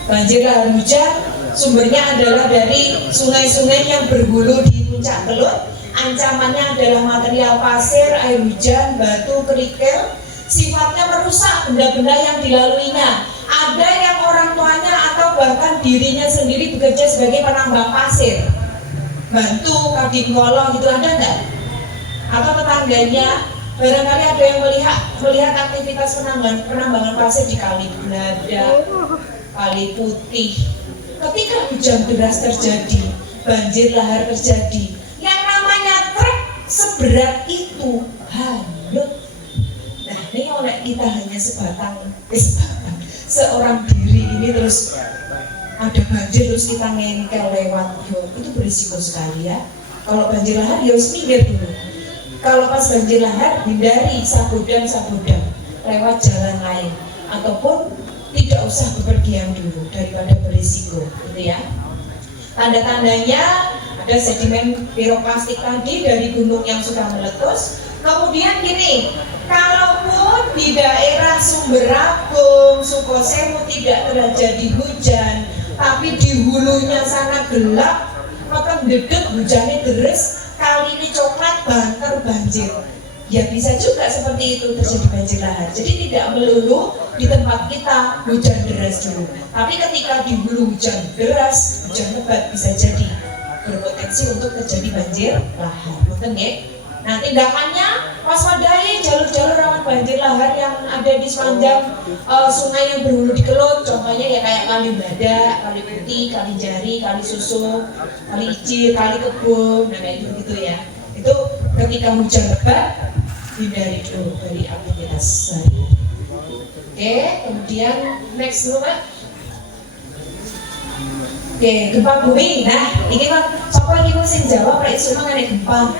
Banjir lahar hujan sumbernya adalah dari sungai-sungai yang berhulu di puncak Kelud. Ancamannya adalah material pasir, air hujan, batu, kerikil. Sifatnya merusak benda-benda yang dilaluinya. Ada yang orang tuanya atau bahkan dirinya sendiri bekerja sebagai penambang pasir, bantu, kadin kolong gitu, ada enggak? Atau tetangganya barangkali ada yang melihat aktivitas penambangan pasir di Kali Belada, Kali Putih. Ketika hujan deras terjadi, banjir lahar terjadi, yang namanya truk seberat itu hanyut. Nah ini oleh kita hanya seorang diri ini terus ada banjir terus kita ngengkel lewat, itu berisiko sekali ya. Kalau banjir lahar ya harus minggir dulu. Kalau pas banjir lahar hindari sabodang lewat jalan lain ataupun tidak usah bepergian dulu daripada berisiko, gitu ya. Tanda-tandanya ada sedimen piroklastik tadi dari gunung yang sudah meletus. Kemudian gini, kalaupun di daerah Sumber Agung, Sukosemu tidak terjadi hujan, tapi di hulunya sana gelap, maka dedek hujannya deres, kali ini coklat, banter, banjir. Ya bisa juga seperti itu terjadi banjir lahar. Jadi tidak melulu di tempat kita hujan deras dulu. Tapi ketika di hulu hujan deras, hujan lebat bisa jadi berpotensi untuk terjadi banjir lahar. Betul ya? Nah tindakannya waspadai jalur-jalur rawan banjir lahar yang ada di sepanjang sungai yang berhulu di Kelud. Contohnya ya kayak Kali Belada, Kali Putih, Kali Jari, Kali Susu, Kali Icir, Kali Kebun, nah kayak gitu ya. Itu ketika hujan lebat hindari dulu dari aktivitas sehari-hari. Oke, kemudian next dulu Pak. Oke, gempa bumi. Nah, ini Pak, siapa yang sing jawab Pak Isu mengenai gempa?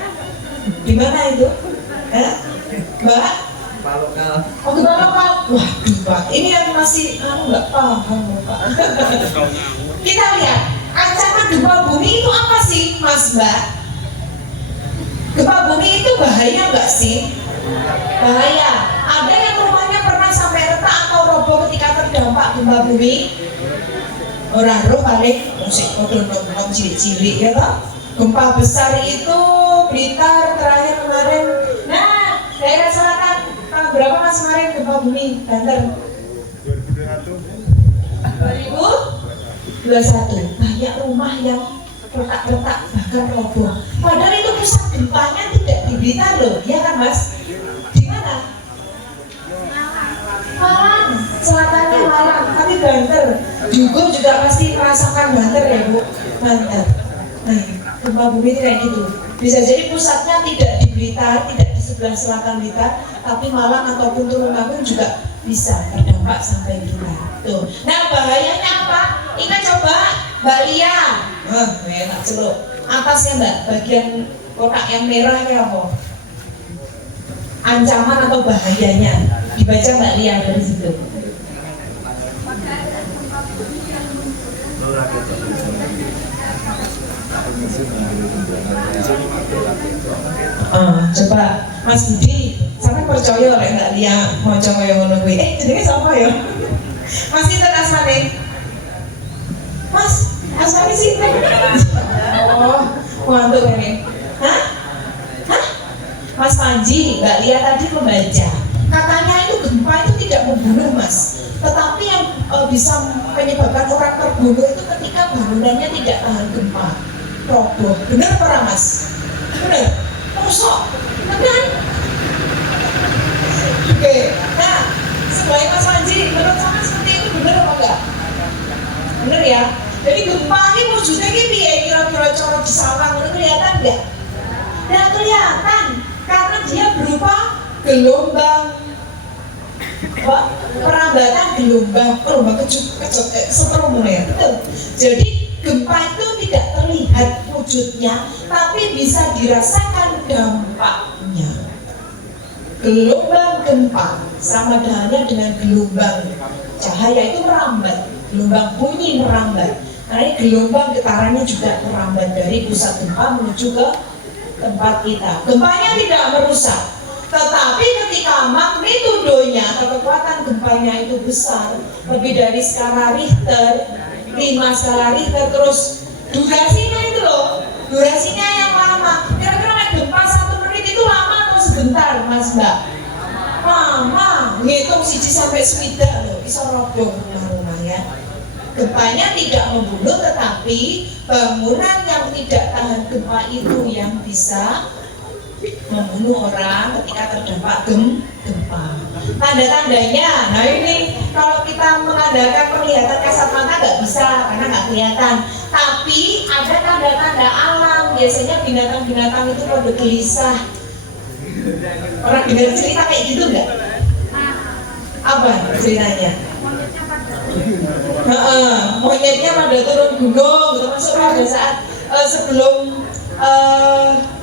Di mana itu? Mbak? Gempa lokal. Oh, gempa lokal. Wah, gempa. Ini yang masih aku nggak paham Pak. Kita lihat ancaman gempa bumi itu apa sih, Mas Mbak? Gempa bumi itu bahaya nggak sih? Bahaya. Ada yang rumahnya pernah sampai retak atau roboh ketika terdampak gempa bumi? Orang roh paling musik kodon-kodon cilik-cilik ya Pak. Gempa besar itu Blitar terakhir kemarin. Nah, daerah selatan tahun berapa Mas kemarin gempa bumi Banten? 2021. Banyak rumah yang retak-retak bahkan roboh. Padahal itu pusat gempanya tidak di Blitar loh, ya kan Mas? Di mana? Malang, selatannya Malang, tapi Banten. Juga pasti merasakan Banten ya Bu, Banten. Nah, gempa bumi itu kayak gitu. Bisa jadi pusatnya tidak di Blitar, tidak di sebelah selatan Blitar, tapi Malang ataupun Tulungagung juga bisa terdampak sampai Blitar. Tuh. Nah bahayanya apa? Ingat coba Mbak Lia. Tak celup. Atasnya Mbak, bagian kotak yang merah ini apa? Ancaman atau bahayanya? Dibaca Mbak Lia dari situ. Coba Mas Budi, sampai percaya oleh nggak dia mau coba yang ngono kuwi. Jenenge sapa ya? Mas Sinten asmane? Mas, asmane Sinten? Oh, mantuk ini. Hah? Mas Panji, Mbak Lia tadi membaca. Katanya itu gempa itu tidak membunuh, Mas. Tetapi yang bisa menyebabkan orang terbunuh itu ketika bangunannya tidak tahan gempa, roboh. Benar para Mas? Benar? Kosok? Benar? Oke. Nah, sebagai Mas Panji, menurut sama seperti itu benar apa enggak? Benar ya? Jadi gempa ini wujudnya ini piye? Kira-kira cara disawang itu kelihatan enggak? Nah, kelihatan karena dia berupa gelombang perambatan gelombang setrum ya, betul. Jadi gempa itu tidak terlihat wujudnya, tapi bisa dirasakan dampaknya. Gelombang gempa sama halnya dengan gelombang cahaya itu merambat, gelombang bunyi merambat. Karena gelombang getarannya juga merambat dari pusat gempa menuju ke tempat kita. Gempanya tidak merusak, tetapi ketika magnitudonya atau kekuatan gempanya itu besar, lebih dari skala Richter, 5 skala Richter, terus durasinya itu loh, durasinya yang lama. Kira-kira gempa 1 menit itu lama atau sebentar, Mas Mbak? Lama, ngitung 1 sampai 9 loh, bisa roboh rumah-rumah ya. Gempanya tidak membunuh, tetapi bangunan yang tidak tahan gempa itu yang bisa membunuh orang ketika terdampak gempa. Tanda-tandanya, nah ini kalau kita mengandalkan penglihatan kasat mata nggak bisa karena nggak kelihatan. Tapi ada tanda-tanda alam, biasanya binatang-binatang itu pada gelisah. Orang dengar cerita kayak gitu nggak? Apa ceritanya? Monyetnya pada turun gunung, termasuk pada saat sebelum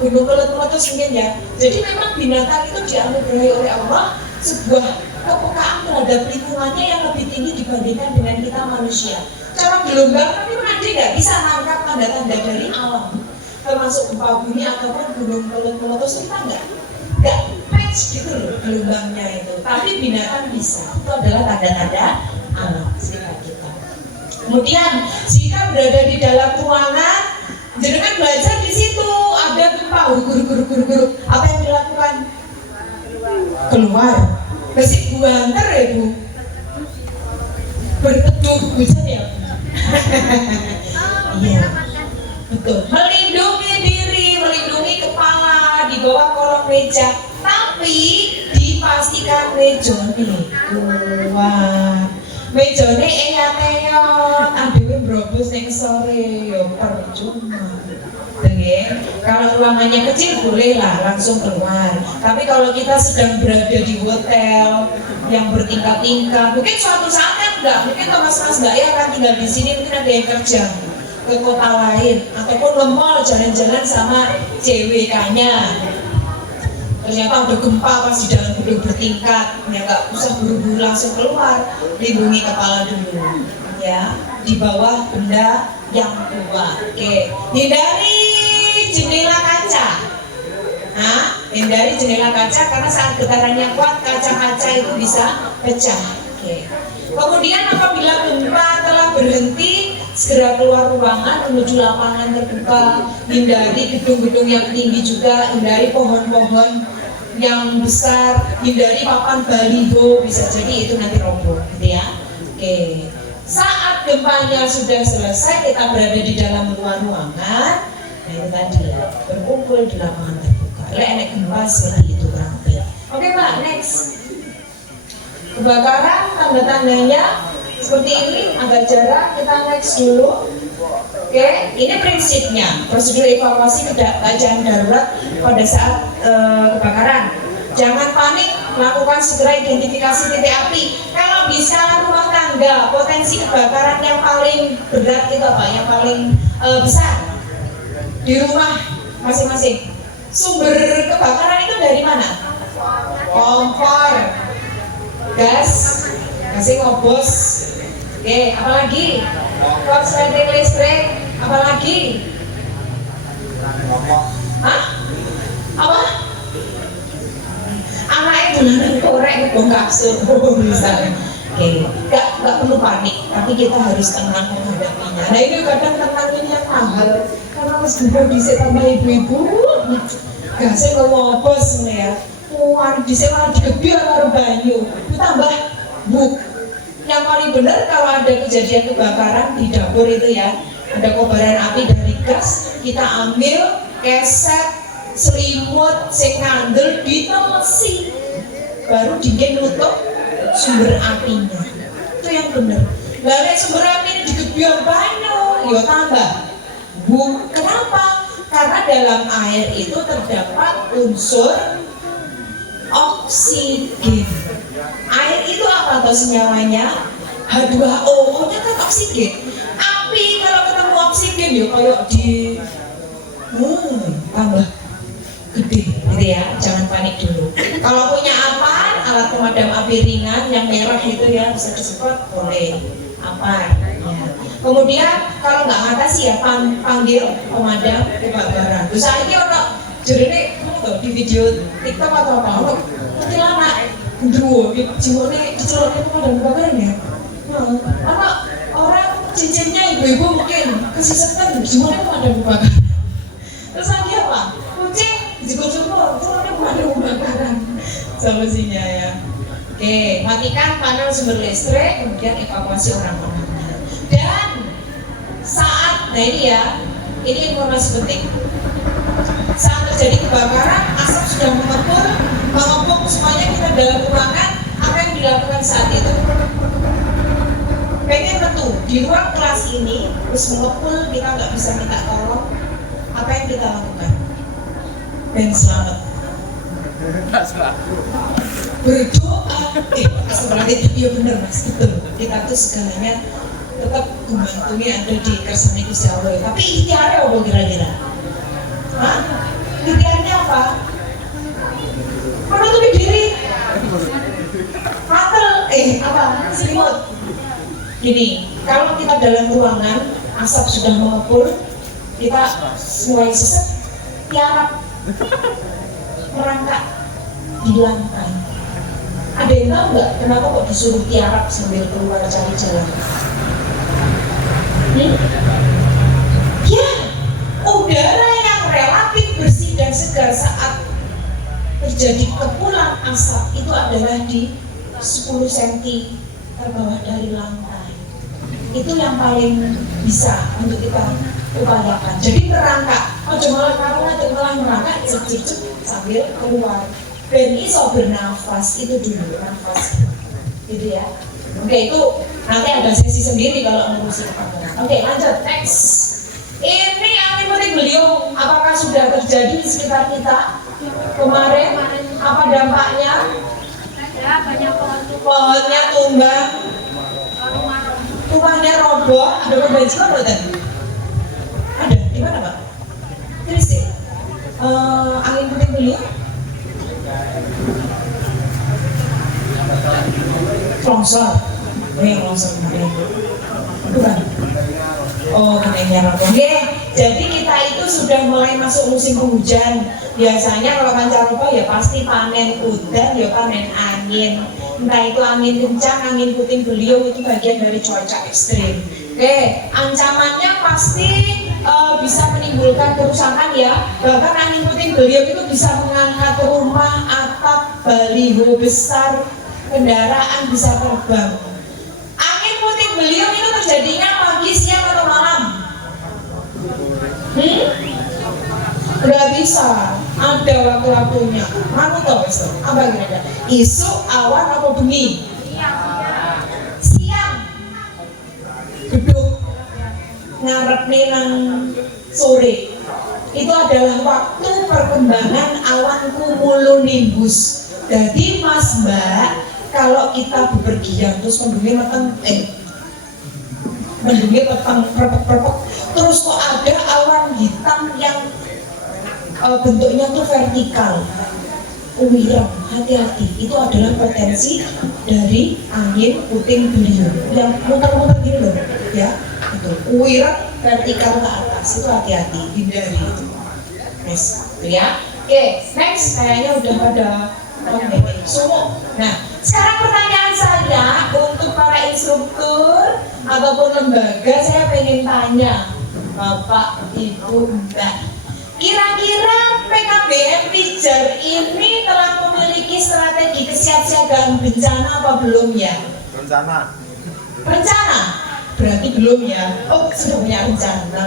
gunung meletus mungkin ya. Jadi memang binatang itu dianugerahi oleh Allah sebuah kepekaan terhadap lingkungannya yang lebih tinggi dibandingkan dengan kita manusia. Cara gelombang tapi dia nggak bisa nangkap tanda-tanda dari alam, termasuk gempa bumi ataupun gunung meletus kita nggak match gitu loh gelombangnya itu. Tapi binatang bisa. Itu adalah tanda-tanda alam sekitar kita. Kemudian jika berada di dalam ruangan, jenengan belajar di situ ada gempa, guru. Apa yang dilakukan? Keluar. Besi buanter ya Bu. Berteduh bisa ya. Iya. Betul. Melindungi diri, melindungi kepala di bawah kolong meja. Tapi dipastikan mejone kuat. Mejone eyan-eyan, adewe brobos ning sore yo percuma. Kalau ruangannya kecil bolehlah langsung keluar. Tapi kalau kita sedang berada di hotel yang bertingkat-tingkat, mungkin suatu saat kan enggak, mungkin mas-mas Mbak ya akan tinggal di sini, mungkin ada yang kerja ke kota lain ataupun lemol jalan-jalan sama CWK-nya. Ternyata udah gempa pas di dalam gedung bertingkat, ya nggak usah buru-buru langsung keluar, lindungi kepala dulu, ya, di bawah benda yang kuat. Oke, hindari jendela kaca. Nah, hindari jendela kaca karena saat getarannya kuat kaca-kaca itu bisa pecah. Oke. Kemudian apabila gempa telah berhenti, segera keluar ruangan menuju lapangan terbuka. Hindari gedung-gedung yang tinggi juga, hindari pohon-pohon yang besar, hindari papan baliho, bisa jadi itu nanti roboh, gitu ya. Oke. Saat gempanya sudah selesai, kita berada di dalam luar ruangan. Nah itu tadi ya, berkumpul di lapangan terbuka. Enak gempa seperti itu kurang lebih. Oke Pak, next. Kebakaran tanda-tandanya seperti ini, agak jarak, kita next dulu. Oke, ini prinsipnya prosedur evakuasi keadaan darurat pada saat kebakaran. Jangan panik, lakukan segera identifikasi titik api. Kalau bisa rumah tangga, potensi kebakaran yang paling berat itu apa? Yang paling besar di rumah masing-masing. Sumber kebakaran itu dari mana? Kompor, gas, masih ngobos. Oke, apalagi? Korsleting listrik, apalagi? Hah? Apa? Anaknya dolanan korek ngebong kasur misalnya. Oke, nggak perlu panik, tapi kita harus tenang menghadapinya. Nah ini kadang tenang ini yang mahal, karena mas juga bisa tambah ibu-ibu, gak sih ngomong bos nih ya, wah bisa malah digebiar karo banyu, ditambah buk. Yang paling benar kalau ada kejadian kebakaran di dapur itu ya, ada kobaran api dari gas, kita ambil keset, selimut, sing ngandel, ditemesi, baru dingin nutup sumber apinya. Itu yang benar. Balik sumber api ini digebiar banyu, ya tambah buk. Kenapa? Karena dalam air itu terdapat unsur oksigen. Air itu apa tuh senyawanya? H2O, nya kan oksigen. Api kalau ketemu oksigen ya kayak di tambah gede gitu ya, jangan panik dulu. Kalau punya alat pemadam api ringan yang merah itu ya bisa disemprot, boleh apa ya. Kemudian kalau nggak ngatasi ya panggil pemadam kebakaran. Terus ini orang jadi di video TikTok atau apa, kuntilanak dua di cimone dicelupin pemadam kebakaran ya. Apa orang cincinnya ibu-ibu mungkin kesisatan cimone pemadam kebakaran. Terus lagi apa? Kucing jempol cimone pemadam kebakaran. Solusinya ya. Oke, matikan panel sumber listrik, kemudian evakuasi orang-orangnya. Dan saat, nah ini ya, ini informasi penting. Saat terjadi kebakaran, asap sudah mengepul semuanya kita dalam ruangan. Apa yang dilakukan saat itu? Pengen tentu di ruang kelas ini terus mengepul, kita nggak bisa minta tolong. Apa yang kita lakukan? Ben selamat. Berdoa, sebenarnya iya benar mas, betul. Kita tuh segalanya tetap membantunya ada di kersane Gusti Allah. Tapi ikhtiarnya apa kira-kira? Hah? Ikhtiarnya apa? Menutupi diri. Mantel, apa? Selimut. Gini, kalau kita dalam ruangan, asap sudah mengepul, kita mulai sesek, tiarap, merangkak di lantai. Ada yang tahu nggak kenapa kok disuruh tiarap sambil keluar cari jalan? Ya, udara yang relatif bersih dan segar saat terjadi kepulan asap itu adalah di 10 cm terbawah dari lantai. Itu yang paling bisa untuk kita upayakan. Jadi merangkak, malah merangkak cek sambil keluar. Dan iso bernafas, itu dulu nafas, gitu ya. Oke, itu nanti ada sesi sendiri kalau ngurusin kebakaran. Oke, lanjut next. Ini angin puting beliung, apakah sudah terjadi di sekitar kita kemarin? Apa dampaknya? Ya, banyak Pohonnya tumbang, rumahnya roboh. Ada korban jiwa bukan? Ada, di mana Pak? Tulis deh. Angin puting beliung. Longsor, longsor kemarin. Bukan? Oh, kemarin Oke, jadi kita itu sudah mulai masuk musim penghujan. Biasanya kalau pancaroba ya pasti panen udan, ya panen angin. Entah itu angin kencang, angin puting beliung, itu bagian dari cuaca ekstrim. Oke, ancamannya pasti bisa menimbulkan kerusakan ya. Bahkan angin puting beliung itu bisa mengangkat rumah, atap, baliho besar, kendaraan bisa terbang. Angin puting beliung itu terjadinya pagi, siang atau malam? Nggak bisa, ada waktu-waktunya. Mana tau itu? Apa kira-kira? Isu, awan, apa bengi? Siang. Gedung ngarep nang sore. Itu adalah waktu perkembangan awan cumulonimbus. Jadi Mas Mbak, kalau kita bepergian terus mendungnya petang perpek, terus kok ada awan hitam yang bentuknya tuh vertikal, uireng, hati-hati, itu adalah potensi dari angin puting beliung yang muter-muter gitu loh, ya, itu uireng vertikal ke atas, itu hati-hati, hindari itu. Yes, gitu ya. Oke, next kayaknya udah pada semua. Nah, sekarang pertanyaan saya untuk para instruktur ataupun lembaga, saya pengen tanya Bapak, Ibu, Mbak, kira-kira PKBM Pijar ini telah memiliki strategi kesiapsiagaan bencana apa belum ya? Rencana. Rencana? Berarti belum ya? Oh, sudah punya rencana.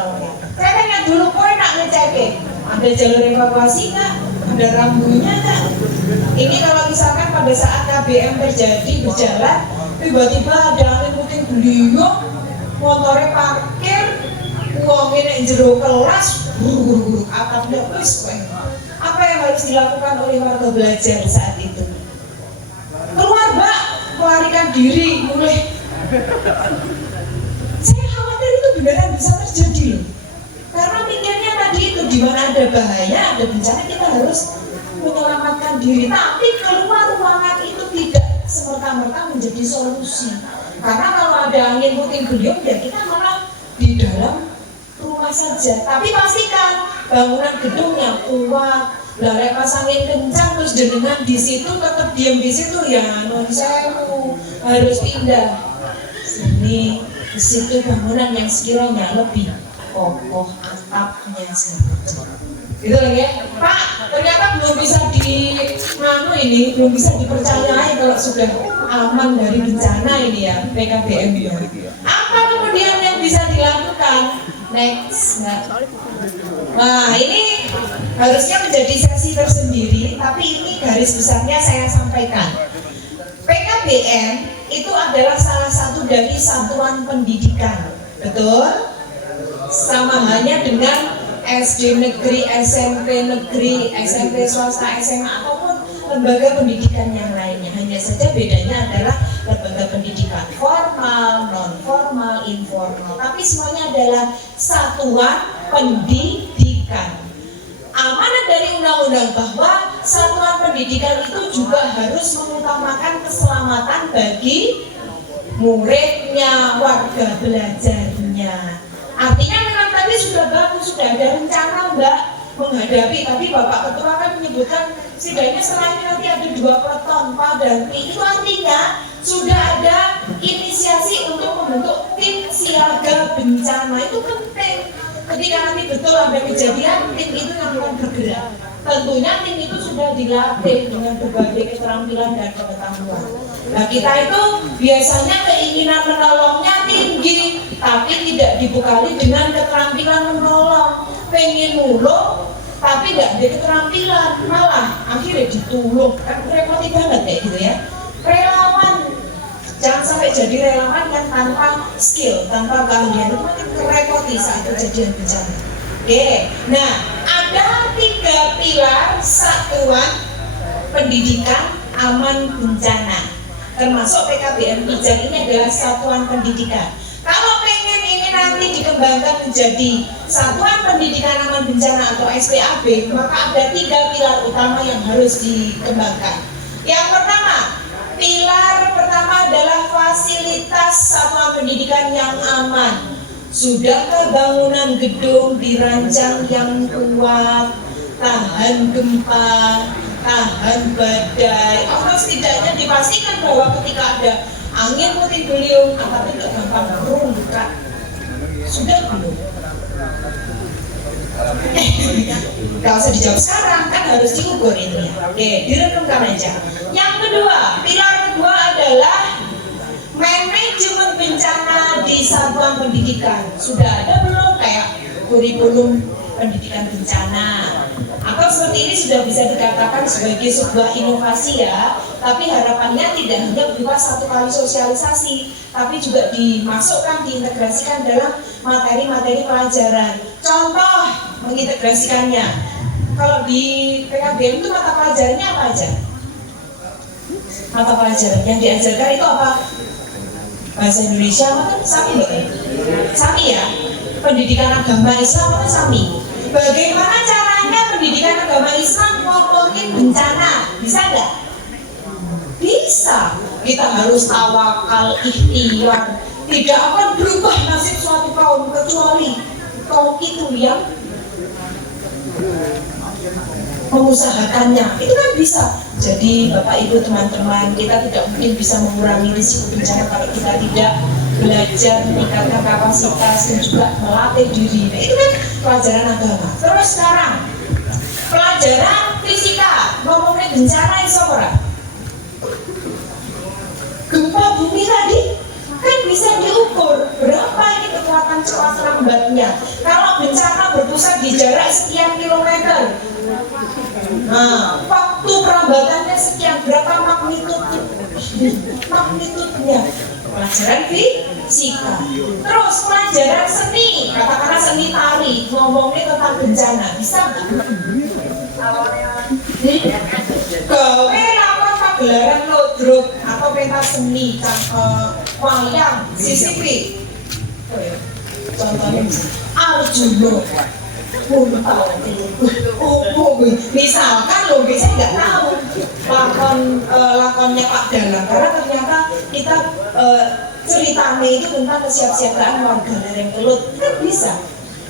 Saya tanya dulu, kok enak ngecekin? Ada jalur evakuasi nggak? Ada rambunya nggak? Ini kalau misalkan pada saat KBM terjadi berjalan, tiba-tiba ada angin puting beliung, motornya parkir, uangnya yang jero kelas, buru-buru atapnya wis. Apa yang harus dilakukan oleh warga belajar saat itu? Keluar Mbak, melarikan diri, mulai. Saya khawatir itu beneran bisa terjadi loh. Karena mikirnya tadi itu di mana ada bahaya, ada bencana, kita harus menyelamatkan diri. Tapi keluar ruangan itu tidak semerta-merta menjadi solusi. Karena kalau ada angin puting beliung ya kita malah di dalam rumah saja. Tapi pastikan bangunan gedungnya kuat. Lah pas angin kencang terus jenengan di situ tetap diam di situ ya non sewu, harus pindah sini di situ bangunan yang sekiranya lebih kokoh atapnya gitu lagi ya Pak, ternyata belum bisa belum bisa dipercayai kalau sudah aman dari bencana ini ya PKBM ya. Apa kemudian yang bisa dilakukan next? Nah ini harusnya menjadi sesi tersendiri, tapi ini garis besarnya saya sampaikan. PKBM itu adalah salah satu dari satuan pendidikan, betul? Sama halnya dengan SD negeri, SMP negeri, SMP swasta, SMA ataupun lembaga pendidikan yang lainnya. Hanya saja bedanya adalah lembaga pendidikan formal, non formal, informal. Tapi semuanya adalah satuan pendidikan. Amanat dari undang-undang bahwa satuan pendidikan itu juga harus mengutamakan keselamatan bagi muridnya, warga belajarnya. Artinya memang tadi sudah bagus, sudah ada rencana Mbak menghadapi. Tapi Bapak Ketua kan menyebutkan setidaknya selain nanti ada 2 peleton Padanti. Itu artinya sudah ada inisiasi untuk membentuk tim siaga bencana. Itu penting. Ketika nanti betul ada kejadian, tim itu yang akan bergerak. Tentunya tim itu sudah dilatih dengan berbagai keterampilan dan pengetahuan. Nah kita itu biasanya keinginan menolongnya tinggi, tapi tidak dibekali dengan keterampilan menolong. Pengen nulung, tapi nggak ada keterampilan, malah akhirnya ditulung. Kan repoti banget kayak gitu ya. Relawan, jangan sampai jadi relawan yang tanpa skill, tanpa keahlian, itu makin repoti saat kejadian bencana. Oke, nah ada 3 pilar satuan pendidikan aman bencana. Termasuk PKBM Pijar ini adalah satuan pendidikan. Kalau pengen ini nanti dikembangkan menjadi satuan pendidikan aman bencana atau SPAB, maka ada 3 pilar utama yang harus dikembangkan. Yang pertama, pilar pertama adalah fasilitas satuan pendidikan yang aman. Sudahkah bangunan gedung dirancang yang kuat, tahan gempa, tahan badai, atau setidaknya dipastikan bahwa ketika ada angin puting beliung atau tidak gampang runtuh? Sudah belum? Gak usah dijawab sekarang, kan harus diukur ini. Oke, direkamkan aja. Yang kedua, pilar kedua adalah manajemen bencana di satuan pendidikan. Sudah ada belum kayak kurikulum pendidikan bencana? Atau seperti ini sudah bisa dikatakan sebagai sebuah inovasi ya. Tapi harapannya tidak hanya berupa 1 kali sosialisasi, tapi juga dimasukkan, diintegrasikan dalam materi-materi pelajaran. Contoh mengintegrasikannya. Kalau di PKBM itu mata pelajarannya apa aja? Mata pelajaran yang diajarkan itu apa? Bahasa Indonesia kan sami loh, sami ya. Pendidikan agama Islam kan sami. Bagaimana caranya pendidikan agama Islam ngomongin bencana? Bisa nggak? Bisa. Kita harus tawakal, ikhtiar. Tidak akan berubah nasib suatu kaum kecuali kaum itu yang mengusahakannya, itu kan bisa. Jadi Bapak Ibu teman-teman, kita tidak mungkin bisa mengurangi risiko bencana kalau kita tidak belajar meningkatkan kapasitas dan juga melatih diri. Nah, itu kan pelajaran agama. Terus sekarang pelajaran fisika, ngomongin bencana iso ora? Gempa bumi tadi kan bisa diukur berapa ini kekuatan cepat lambatnya. Kalau bencana berpusat di jarak sekian kilometer, nah waktu perambatannya sekian, berapa magnitudenya. Pelajaran fisika. Terus pelajaran seni, katakanlah seni tari, ngomongin tentang bencana, bisa nggak? Gawe lakukan pagelaran lodruk atau pentas seni, wayang, sisipi. Contohnya Arjuna, misalkan loh, biasanya nggak tahu lakonnya Pak Dalang, karena ternyata kita ceritanya itu tentang kesiapsiagaan warga lereng Kelut, kan bisa.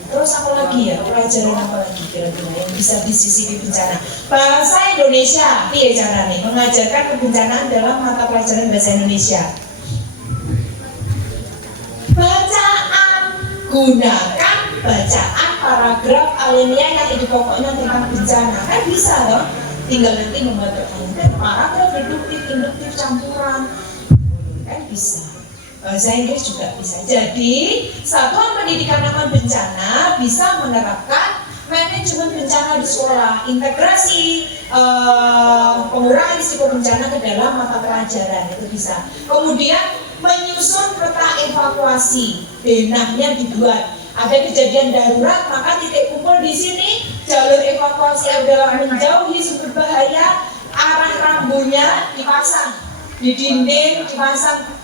Terus apa lagi ya, pelajaran apa lagi kira-kira yang bisa disisipi bencana? Bahasa Indonesia, iya caranya mengajarkan kebencanaan dalam mata pelajaran bahasa Indonesia. Bacaan, gunakan bacaan paragraf alinea yang itu pokoknya tentang bencana, kan bisa loh. Tinggal nanti membuat paragraf deduktif, induktif, campuran, kan bisa. Bahasa Inggris juga bisa. Jadi satuan pendidikan aman bencana bisa menerapkan manajemen bencana di sekolah, integrasi pengurangan risiko bencana ke dalam mata pelajaran, itu bisa. Kemudian menyusun peta evakuasi, denahnya dibuat. Ada kejadian darurat, maka titik kumpul di sini, jalur evakuasi adalah menjauhi sumber bahaya, arah rambunya dipasang di dinding, dipasang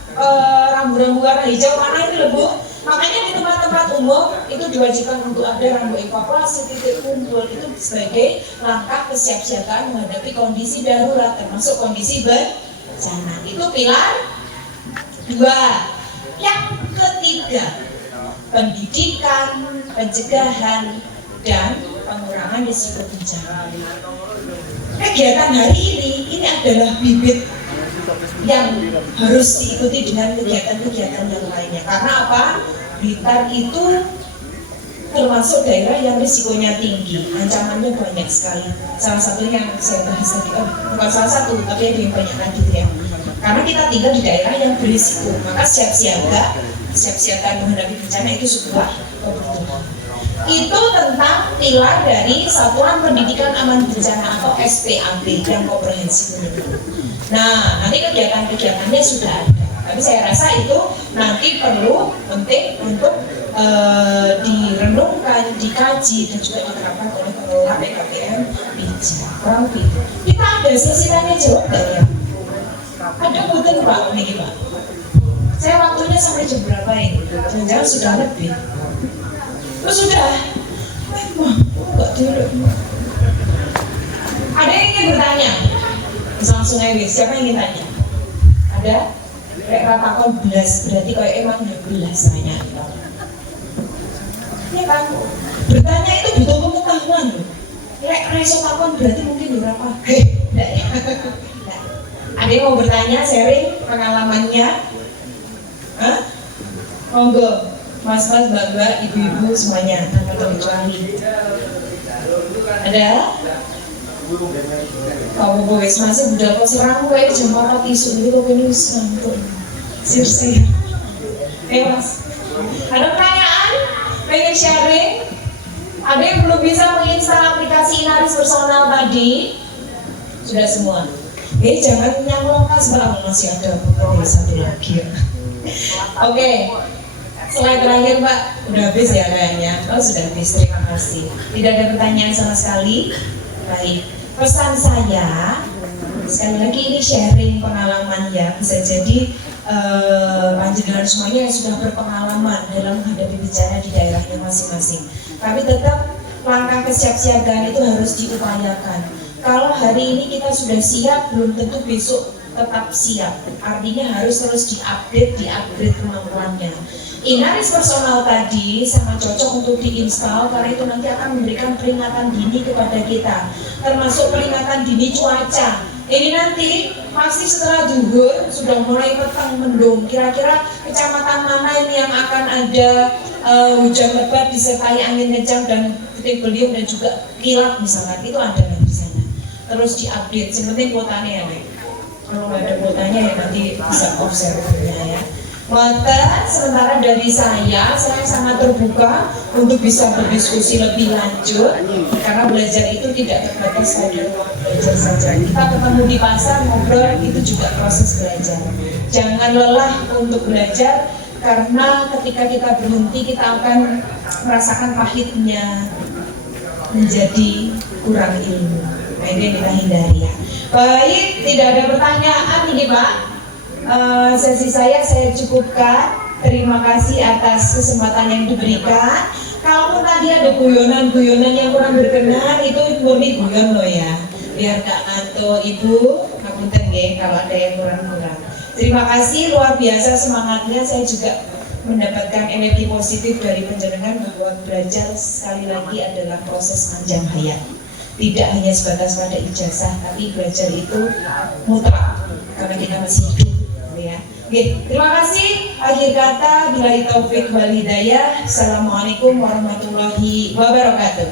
rambu-rambu warna hijau, mana ini lebu. Makanya di tempat-tempat umum itu diwajibkan untuk ada rambu evakuasi, titik kumpul, itu sebagai langkah kesiapsiagaan menghadapi kondisi darurat, termasuk kondisi bencana. Itu pilar 2. Yang ketiga, pendidikan, pencegahan, dan pengurangan risiko bencana. Kegiatan hari ini adalah bibit yang harus diikuti dengan kegiatan-kegiatan yang lainnya. Karena apa? Blitar itu termasuk daerah yang risikonya tinggi, ancamannya banyak sekali. Salah satunya yang saya bahas tadi, bukan salah satu, tapi ada yang banyak lagi ya. Karena kita tinggal di daerah yang berisiko, maka siap-siaga menghadapi bencana itu sebuah kebutuhan. Itu tentang pilar dari Satuan Pendidikan Aman Bencana atau SPAB yang komprehensif. Nah, nanti kegiatan-kegiatannya sudah ada. Tapi saya rasa itu nanti perlu penting untuk direnungkan, dikaji, dan juga diterapkan oleh pengelola PKPM Bija. Kurang lebih. Kita ada sesi tanya jawab nggak ya? Ada butuh Pak, ini Pak. Saya waktunya sampai jam berapa ini? Jangan-jangan sudah lebih. Oh sudah. Enggak dulu. Ada yang ingin bertanya? Bisa langsung aja. Siapa yang ingin tanya? Ada? Rek ratakon belas, berarti kalau emang udah belas tanya. Ya kan? Bertanya itu butuh pengetahuan. Rek reso takon berarti mungkin berapa? Ada yang mau bertanya, sharing pengalamannya? Hah? Monggo, mas-mas, mbak-mbak, ibu-ibu semuanya, tanpa terkecuali. Ada? Kamu wes masih budal kok serang gue jam 4 isu ini kok ini santai. Sir. Mas. Ada pertanyaan? Pengen sharing? Ada yang belum bisa menginstal aplikasi Inaris personal tadi? Sudah semua. Jangan nyamlong kas bang, masih ada satu lagi. Oke. Slide terakhir Pak, udah habis ya kayaknya. Oh sudah habis, terima kasih. Tidak ada pertanyaan sama sekali. Baik, pesan saya sekali lagi ini sharing pengalaman ya. Bisa jadi panjenengan semuanya yang sudah berpengalaman dalam menghadapi bencana di daerahnya masing-masing. Tapi tetap langkah kesiapsiagaan itu harus diupayakan. Kalau hari ini kita sudah siap, belum tentu besok tetap siap. Artinya harus terus diupgrade kemampuannya. Inaris personal tadi sangat cocok untuk diinstal karena itu nanti akan memberikan peringatan dini kepada kita, termasuk peringatan dini cuaca. Ini nanti masih setelah zuhur sudah mulai petang mendung. Kira-kira kecamatan mana ini yang akan ada hujan lebat disertai angin kencang dan puting beliung dan juga kilat misalkan, itu ada di sana. Terus diupdate. Yang penting kuotanya ya, Nek. Kalau nggak ada kuotanya ya nanti bisa observernya ya. Maka sementara dari saya sangat terbuka untuk bisa berdiskusi lebih lanjut karena belajar itu tidak terbatas pada ruang belajar saja. Kita ketemu di pasar ngobrol itu juga proses belajar. Jangan lelah untuk belajar karena ketika kita berhenti kita akan merasakan pahitnya menjadi kurang ilmu. Nah, ini yang kita hindari ya. Baik, tidak ada pertanyaan ini Pak. Sesi saya cukupkan. Terima kasih atas kesempatan yang diberikan. Kalau tadi ada guyonan-guyonan yang kurang berkenan, itu murni guyon loh ya. Biar gak ngantuk Ibu, ngapunten nggih kalau ada yang kurang-kurang. Terima kasih, luar biasa semangatnya. Saya juga mendapatkan energi positif dari penjenengan bahwa belajar sekali lagi adalah proses panjang hayat. Tidak hanya sebatas pada ijazah, tapi belajar itu mutlak karena kita masih hidup. Ya. Oke, terima kasih. Akhir kata, billahi taufik wal hidayah. Assalamualaikum warahmatullahi wabarakatuh.